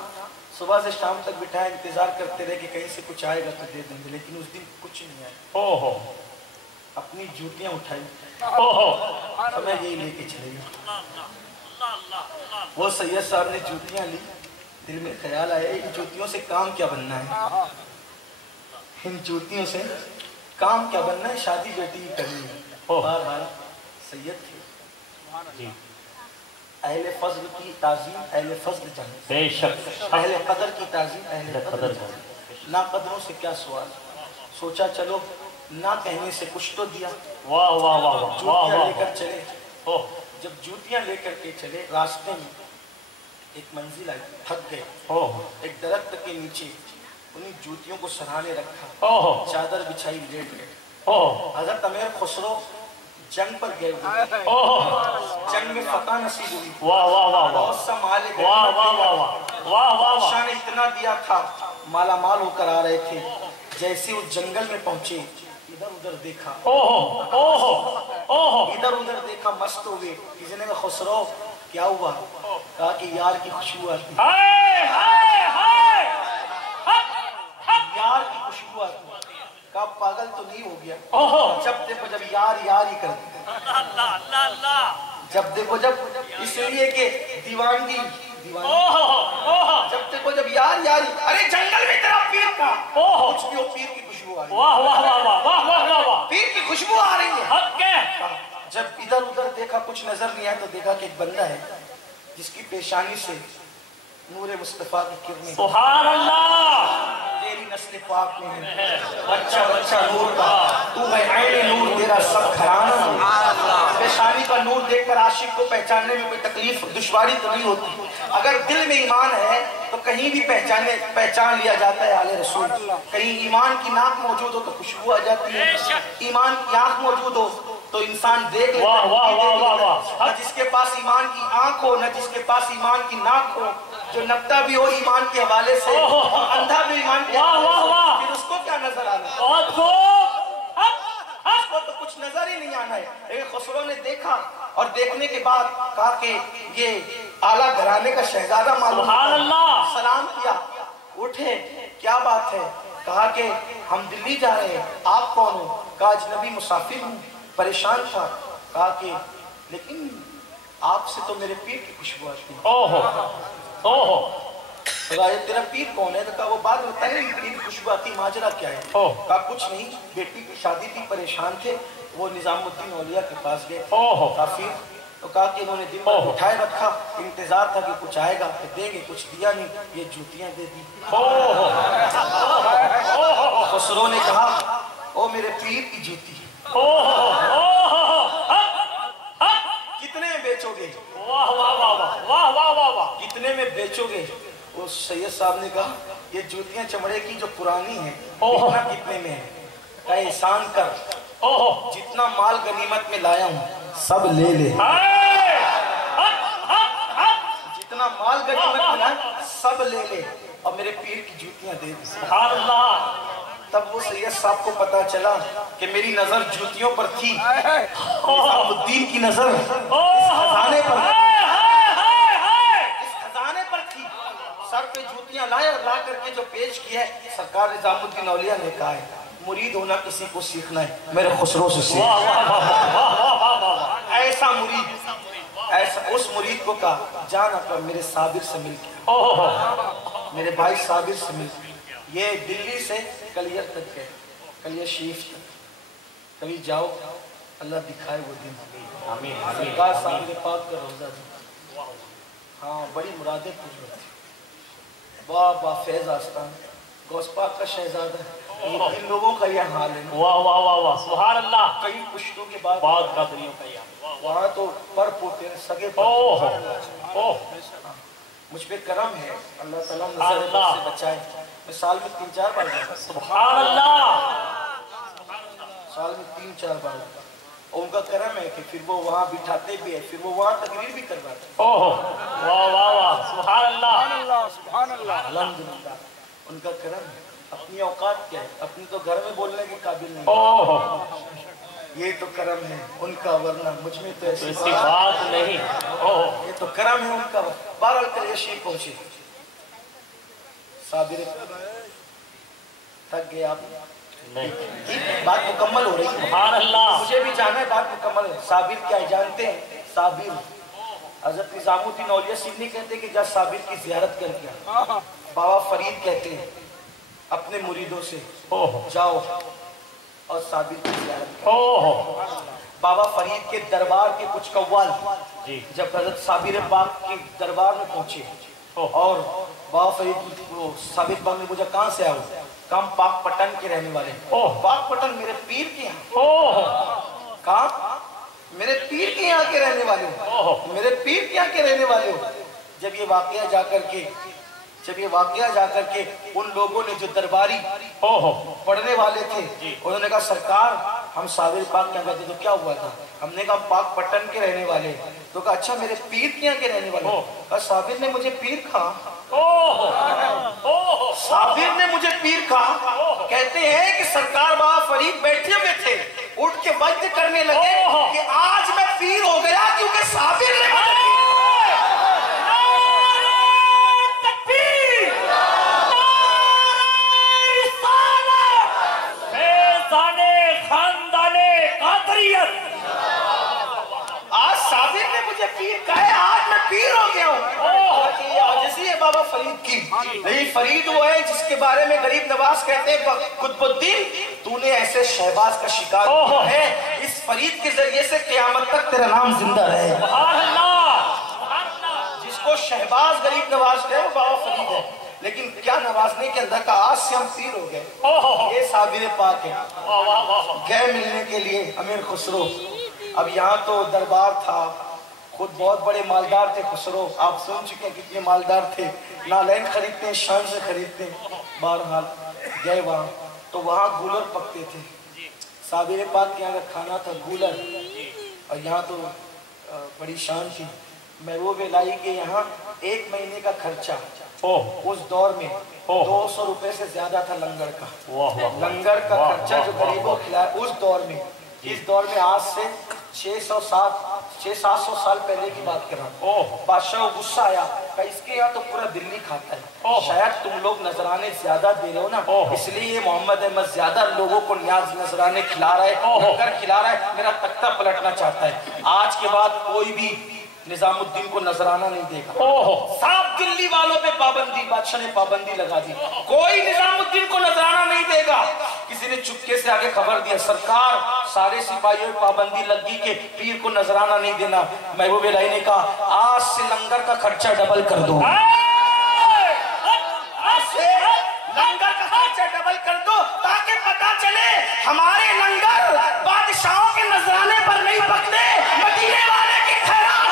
सुबह से शाम तक बिठाया, इंतजार करते रहे कि कहीं से कुछ आएगा तो दे देंगे, लेकिन उस दिन कुछ नहीं आया। ओहो, अपनी जूतियां उठाई, ओहो, तो मैं यही लेके चले गया। वो सैयद साहब ने जूतियां ली, दिल में ख्याल आया इन जूतियों से काम क्या बनना है, इन जूतियों से काम क्या बनना है, शादी बेटी ही करनी है। बहरहाल सैयद थे, अहले फज़ल की ताज़ीम अहले फज़ल जाने, बेशक अहले कदर की ताज़ीम अहले कदर जाने, ना कदरों से क्या सवाल। सोचा चलो ना कहने से कुछ तो दिया। वाह वाह वाह वाह, जूतियां लेकर चले। ओह, जब जूतियां लेकर के चले, रास्ते में एक मंजिल आई, थक गए, ओह, एक दरख्त के नीचे उन्हीं जूतियों को सराहने रखा, ओह, चादर बिछाई, लेट गए। ओह, हजरत अमीर खुसरो जंग पर गए हुए, ओह, जंग में फतह नसीब हुई, वाह वाह वाह वाह, बहुत सा माल वाह वाह वाह वाह वाह वाह, बादशाह ने इतना दिया था, माला माल होकर आ रहे थे। जैसे उस जंगल में पहुंचे, इधर उधर देखा, ओह ओह ओह, इधर उधर देखा, मस्त हो गए। किसी ने कहा खुसरो क्या हुआ, कहा कि यार की खुशबू आती, हाय हाय हाय, यार की खुशबू आती। कहा पागल तो नहीं हो गया, ओह, जब देखो जब यार यार ही करते, अल्लाह अल्लाह अल्लाह, जब देखो जब, इसलिए कि दीवानगी दीवानगी, ओह ओह, जब देखो जब यार यार ही। अरे जंगल में तेरा पीर का, ओह, कुछ भी हो, पीर की खुशबू आ रही है, वाह वाह वाह वाह वाह वाह वाह वाह, पीर की खुशबू आ रही है। हक है। जब इधर उधर देखा, कुछ नजर नहीं आया, तो देखा कि एक बंदा है जिसकी पेशानी से नूर मुस्तफा की किरणें, सुभान अल्लाह, तेरी नस्ल पाक में है, बच्चा बच्चा नूर का, तू है ऐने नूर, तेरा सब घराना नूर। पेशानी का नूर देखकर आशिक को पहचानने में कोई तकलीफ दुश्वारी तो नहीं होती। अगर दिल में ईमान है तो कहीं भी पहचान लिया जाता है आले रसूल। कहीं ईमान की नाक मौजूद हो तो खुशबू आ जाती है, ईमान की आंख मौजूद हो तो इंसान देख लेता है। वाह वाह वाह वाह, न जिसके पास ईमान की आंख हो, न जिसके पास ईमान की नाक हो, जो नक्ता भी हो ईमान के हवाले से, अंधा भी ईमान के वाह वाह वाह, फिर उसको क्या नजर आना, बहुत खूब, उसको तो कुछ नजर ही नहीं आना है। लेकिन खुसरो ने देखा और देखने के बाद कहा कि ये आला घराने का शहजादा मालूम, सुभान अल्लाह, सलाम किया, उठे, क्या बात है, कहा कि हम दिल्ली जा रहे हैं, आप कौन हो, कहा अजनबी मुसाफिर हूँ, परेशान था, कहा कि लेकिन आपसे तो मेरे पीर की खुशबू आती है। ओहो ओहो, तेरा पीर कौन है, तो कहा वो बात बताइए, पीर की खुशबू आती, माजरा क्या है, कहा कुछ नहीं, बेटी की शादी थी, परेशान थे, वो निजामुद्दीन औलिया के पास गए, काफी, तो कहा कि इन्होंने दिन भर उठाए रखा, इंतजार था कि कुछ आएगा तो देंगे, कुछ दिया नहीं, ये जूतियां दे दी। खुसरो ने कहा ओ मेरे पीर की जूती, कितने बेचोगे? वाह वाह वाह वाह वाह वाह वाह वाह। कितने में बेचोगे? उस सैयद साहब ने कहा ये जूतियां चमड़े की जो पुरानी है कितने में है? एहसान कर, जितना माल गनीमत में लाया हूँ सब ले ले। जितना माल गनीमत में लाया सब ले ले और मेरे पीर की जूतियां दे दे। सुभान अल्लाह। तब वो सैयद साहब को पता चला कि मेरी नजर जूतियों पर थी, निजामुद्दीन की नजर इस खजाने पर, इस खजाने पर थी। सर पे जूतियां लाए और ला करके जो पेश किया है, सरकार निजामुद्दीन औलिया ने कहा है मुरीद होना किसी को सीखना है, मेरे खुसरो से सीख। ऐसा मुरीद, ऐसा उस मुरीद को कहा जान अपना मेरे साबिर से मिल के, मेरे भाई साबिर से मिल के। ये दिल्ली से कलियर तक है, कलियर शरीफ तक कभी जाओ, अल्लाह दिखाए वो दिन। आमीन। सरकार साबिर पाक का रोजा था। हाँ, बड़ी मुरादें पूछ रही थी। वाह वाह, फैज आस्तान गौस पाक का शहजादा है। इन लोगों का यह हाल है। वाह वाह वाह वाह, सुभान अल्लाह। कई पुश्तों के बाद कादरियों का यह वहाँ तो पर पोते सगे मुझ पे करम है, अल्लाह ताला नजर से बचाए। मैं साल में 3-4 बार जाता, सुभान अल्लाह, साल में 3-4 बार। और उनका करम है कि फिर वो वहाँ बिठाते भी है, फिर वो वहाँ तकरीर भी करवाते। वाह वाह वाह, सुभान अल्लाह, सुभान अल्लाह, अल्हम्दुलिल्लाह। उनका करम है। अपनी औकात क्या है, अपनी तो घर में बोलने के काबिल नहीं। ये तो करम है उनका, वरना मुझ में तो ऐसी बात नहीं। ये तो करम है उनका। बहरहाल कल यशीफ पहुंचे, साबिर थक गए आप नहीं, बात मुकम्मल हो रही है। सुभान अल्लाह, मुझे भी जाना है, बात मुकम्मल है। साबिर क्या है जानते हैं? साबिर हजरत निजामुद्दीन औलिया सिंधी कहते कि जा साबिर की जियारत करके। बाबा फरीद कहते हैं अपने मुरीदों से जाओ और साबिर की जियारत करो। बाबा फरीद के दरबार के कुछ कव्वाल जब हजरत साबिर पाक के दरबार में पहुंचे और बाबा फरीद साबिर पाक ने पूछा कहाँ से आओ? हम पाक पटन के रहने वाले। पाक पटन मेरे पीर के यहाँ। कहाँ? मेरे पीर के यहाँ के रहने वाले हो, मेरे पीर के यहाँ के रहने वाले हो। जब ये वाकया जाकर के उन लोगों ने जो दरबारी पढ़ने वाले थे उन्होंने कहा सरकार हम साबिर पाक के यहाँ गए थे तो क्या हुआ था? हमने कहा पाक पट्टन के रहने वाले। तो कहा अच्छा मेरे पीर के यहाँ के रहने वाले। कहा साबिर ने मुझे पीर कहा, साबिर ने मुझे पीर कहा। कहते हैं कि सरकार बाबा फरीद बैठे हुए थे, उठ के वज्द करने लगे कि आज मैं पीर हो गया क्योंकि साबिर ने मुझे आज साबिर ने मुझे पीर कहा है, आज मैं पीर हो गया हूँ। जैसे बाबा फरीद की नहीं, फरीद वो है जिसके बारे में गरीब नवाज कहते हैं कुतुबुद्दीन तूने ऐसे शहबाज का शिकार है, इस फरीद के जरिए से क़यामत तक तेरा नाम जिंदा रहे। जिसको शहबाज गरीब नवाज कहे वो बाबा फरीद है, लेकिन क्या नवाजने के अंदर का आज से हम पीर हो गए। ये साबिर पाक है। गए मिलने के लिए अमीर खुसरो। अब यहाँ तो दरबार था, खुद बहुत बड़े मालदार थे खुसरो, आप सुन चुके हैं कितने मालदार थे, नालैन खरीदते हैं, शान से खरीदते हैं। बहरहाल गए वहाँ तो वहाँ गूलर पकते थे। साबिर पाक के यहाँ का खाना था गूलर, और यहाँ तो बड़ी शान थी। महबूब इलाही के यहाँ 1 महीने का खर्चा उस दौर में 200 रुपए से ज्यादा था लंगर का। लंगर का खर्चा जो गरीबों को खिलाया उस दौर में, इस दौर में आज से 600-700 साल पहले की बात कर रहा हूँ। बादशाह को गुस्सा आया, इसके यहाँ तो पूरा दिल्ली खाता है, शायद तुम लोग नजराने ज्यादा दे रहे हो ना, इसलिए ये मोहम्मद अहमद ज्यादा लोगों को न्याज नजराने खिला रहा है, लंगर खिला रहा है, मेरा तख्ता पलटना चाहता है। आज के बाद कोई भी निजामुद्दीन को नजराना नहीं देगा। साफ दिल्ली वालों पे पाबंदी, बादशाह ने पाबंदी लगा दी, कोई निजामुद्दीन को नजराना नहीं देगा। किसी ने चुपके से आगे खबर दिया सरकार सारे सिपाहियों पर पाबंदी लगी कि पीर को नजराना नहीं देना। महबूब इलाही ने कहा आज से लंगर का खर्चा डबल कर दो, आज से लंगर का खर्चा डबल कर दो, ताकि पता चले हमारे लंगर बादशाहों के नजराने पर नहीं पकते, मदीने वाले की खैरात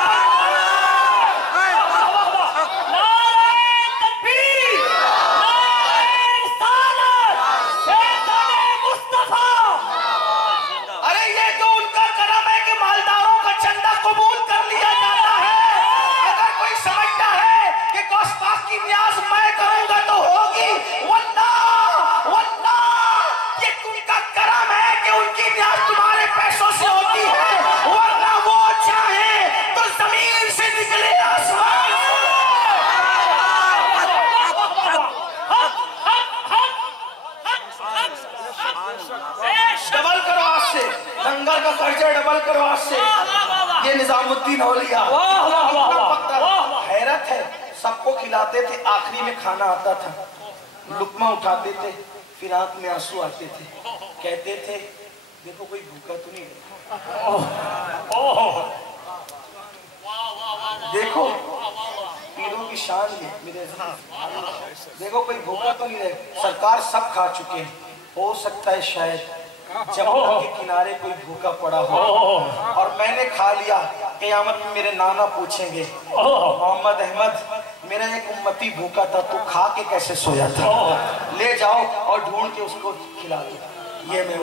निजामुद्दीन औलिया। वाह वाह वाह वाह। हैरत है, सबको खिलाते थे, आखिरी में खाना आता था, लुकमा उठाते थे, फिर आंख में आंसू आते थे, कहते थे देखो कोई भूखा तो नहीं है। देखो पीरों की शान है मेरे, देखो कोई भूखा तो नहीं है। सरकार सब खा चुके हैं, हो सकता है शायद जमुना के किनारे कोई भूखा पड़ा हो और मैंने खा लिया। क़यामत में मेरे नाना पूछेंगे मोहम्मद अहमद मेरा एक उम्मती भूखा था, तू खा के कैसे सोया था, ले जाओ और ढूंढ के उसको खिला दो। ये मैं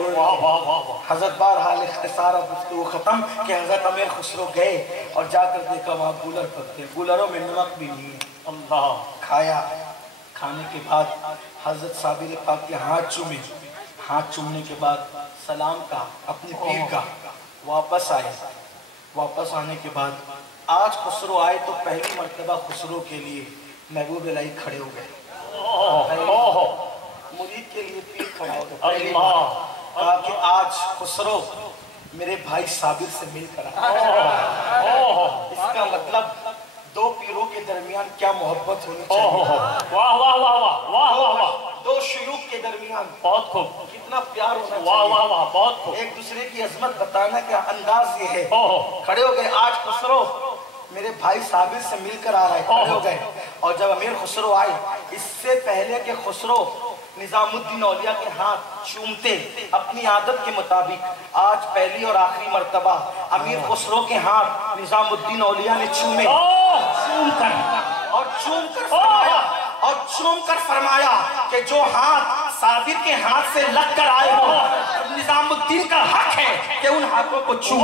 हजरत बार हाल इख्तिसार गुफ्तगू खत्म कि हजरत अमीर खुसरो गए और जाकर देखा वहाँ गूलर पकते, गूलरों में नमक भी नहीं है। अल्लाह खाया, खाने के बाद हजरत साबिर पाक के हाथ चूमे, हाथ चूमने के बाद सलाम का अपने पीर का, वापस आए। वापस आने के बाद आज खुसरो आए तो पहली मर्तबा खुसरो के लिए महबूब इलाही खड़े हो गए, मुरीद के लिए पीर खड़ा हो गया। कहा कि आज खुसरो मेरे भाई साबिर से मिलकर इसका मतलब दो पीरों के दरमियान क्या मोहब्बत होनी चाहिए। वाह वाह वाह वाह वाह वाह। दो शुयूख के दरमियान बहुत खूब, कितना प्यार होना चाहिए। वाह वाह वाह, बहुत खूब। एक दूसरे की अजमत बताना का अंदाज ये है। खड़े हो गए, आज खुसरो मेरे भाई साबिर से मिलकर आ रहा है, खड़े हो गए। और जब अमीर खुसरो आए, इससे पहले कि खुसरो निजामुद्दीन औलिया के हाथ चूमते अपनी आदत के मुताबिक, आज पहली और आखिरी मर्तबा अमीर खुसरो के हाथ निजामुद्दीन औलिया ने चूमे और चूम कर फरमाया कि जो हाथ साबिर के हाथ से लग कर आए हो, निजामुद्दीन का हक है कि उन हाथों को चूम।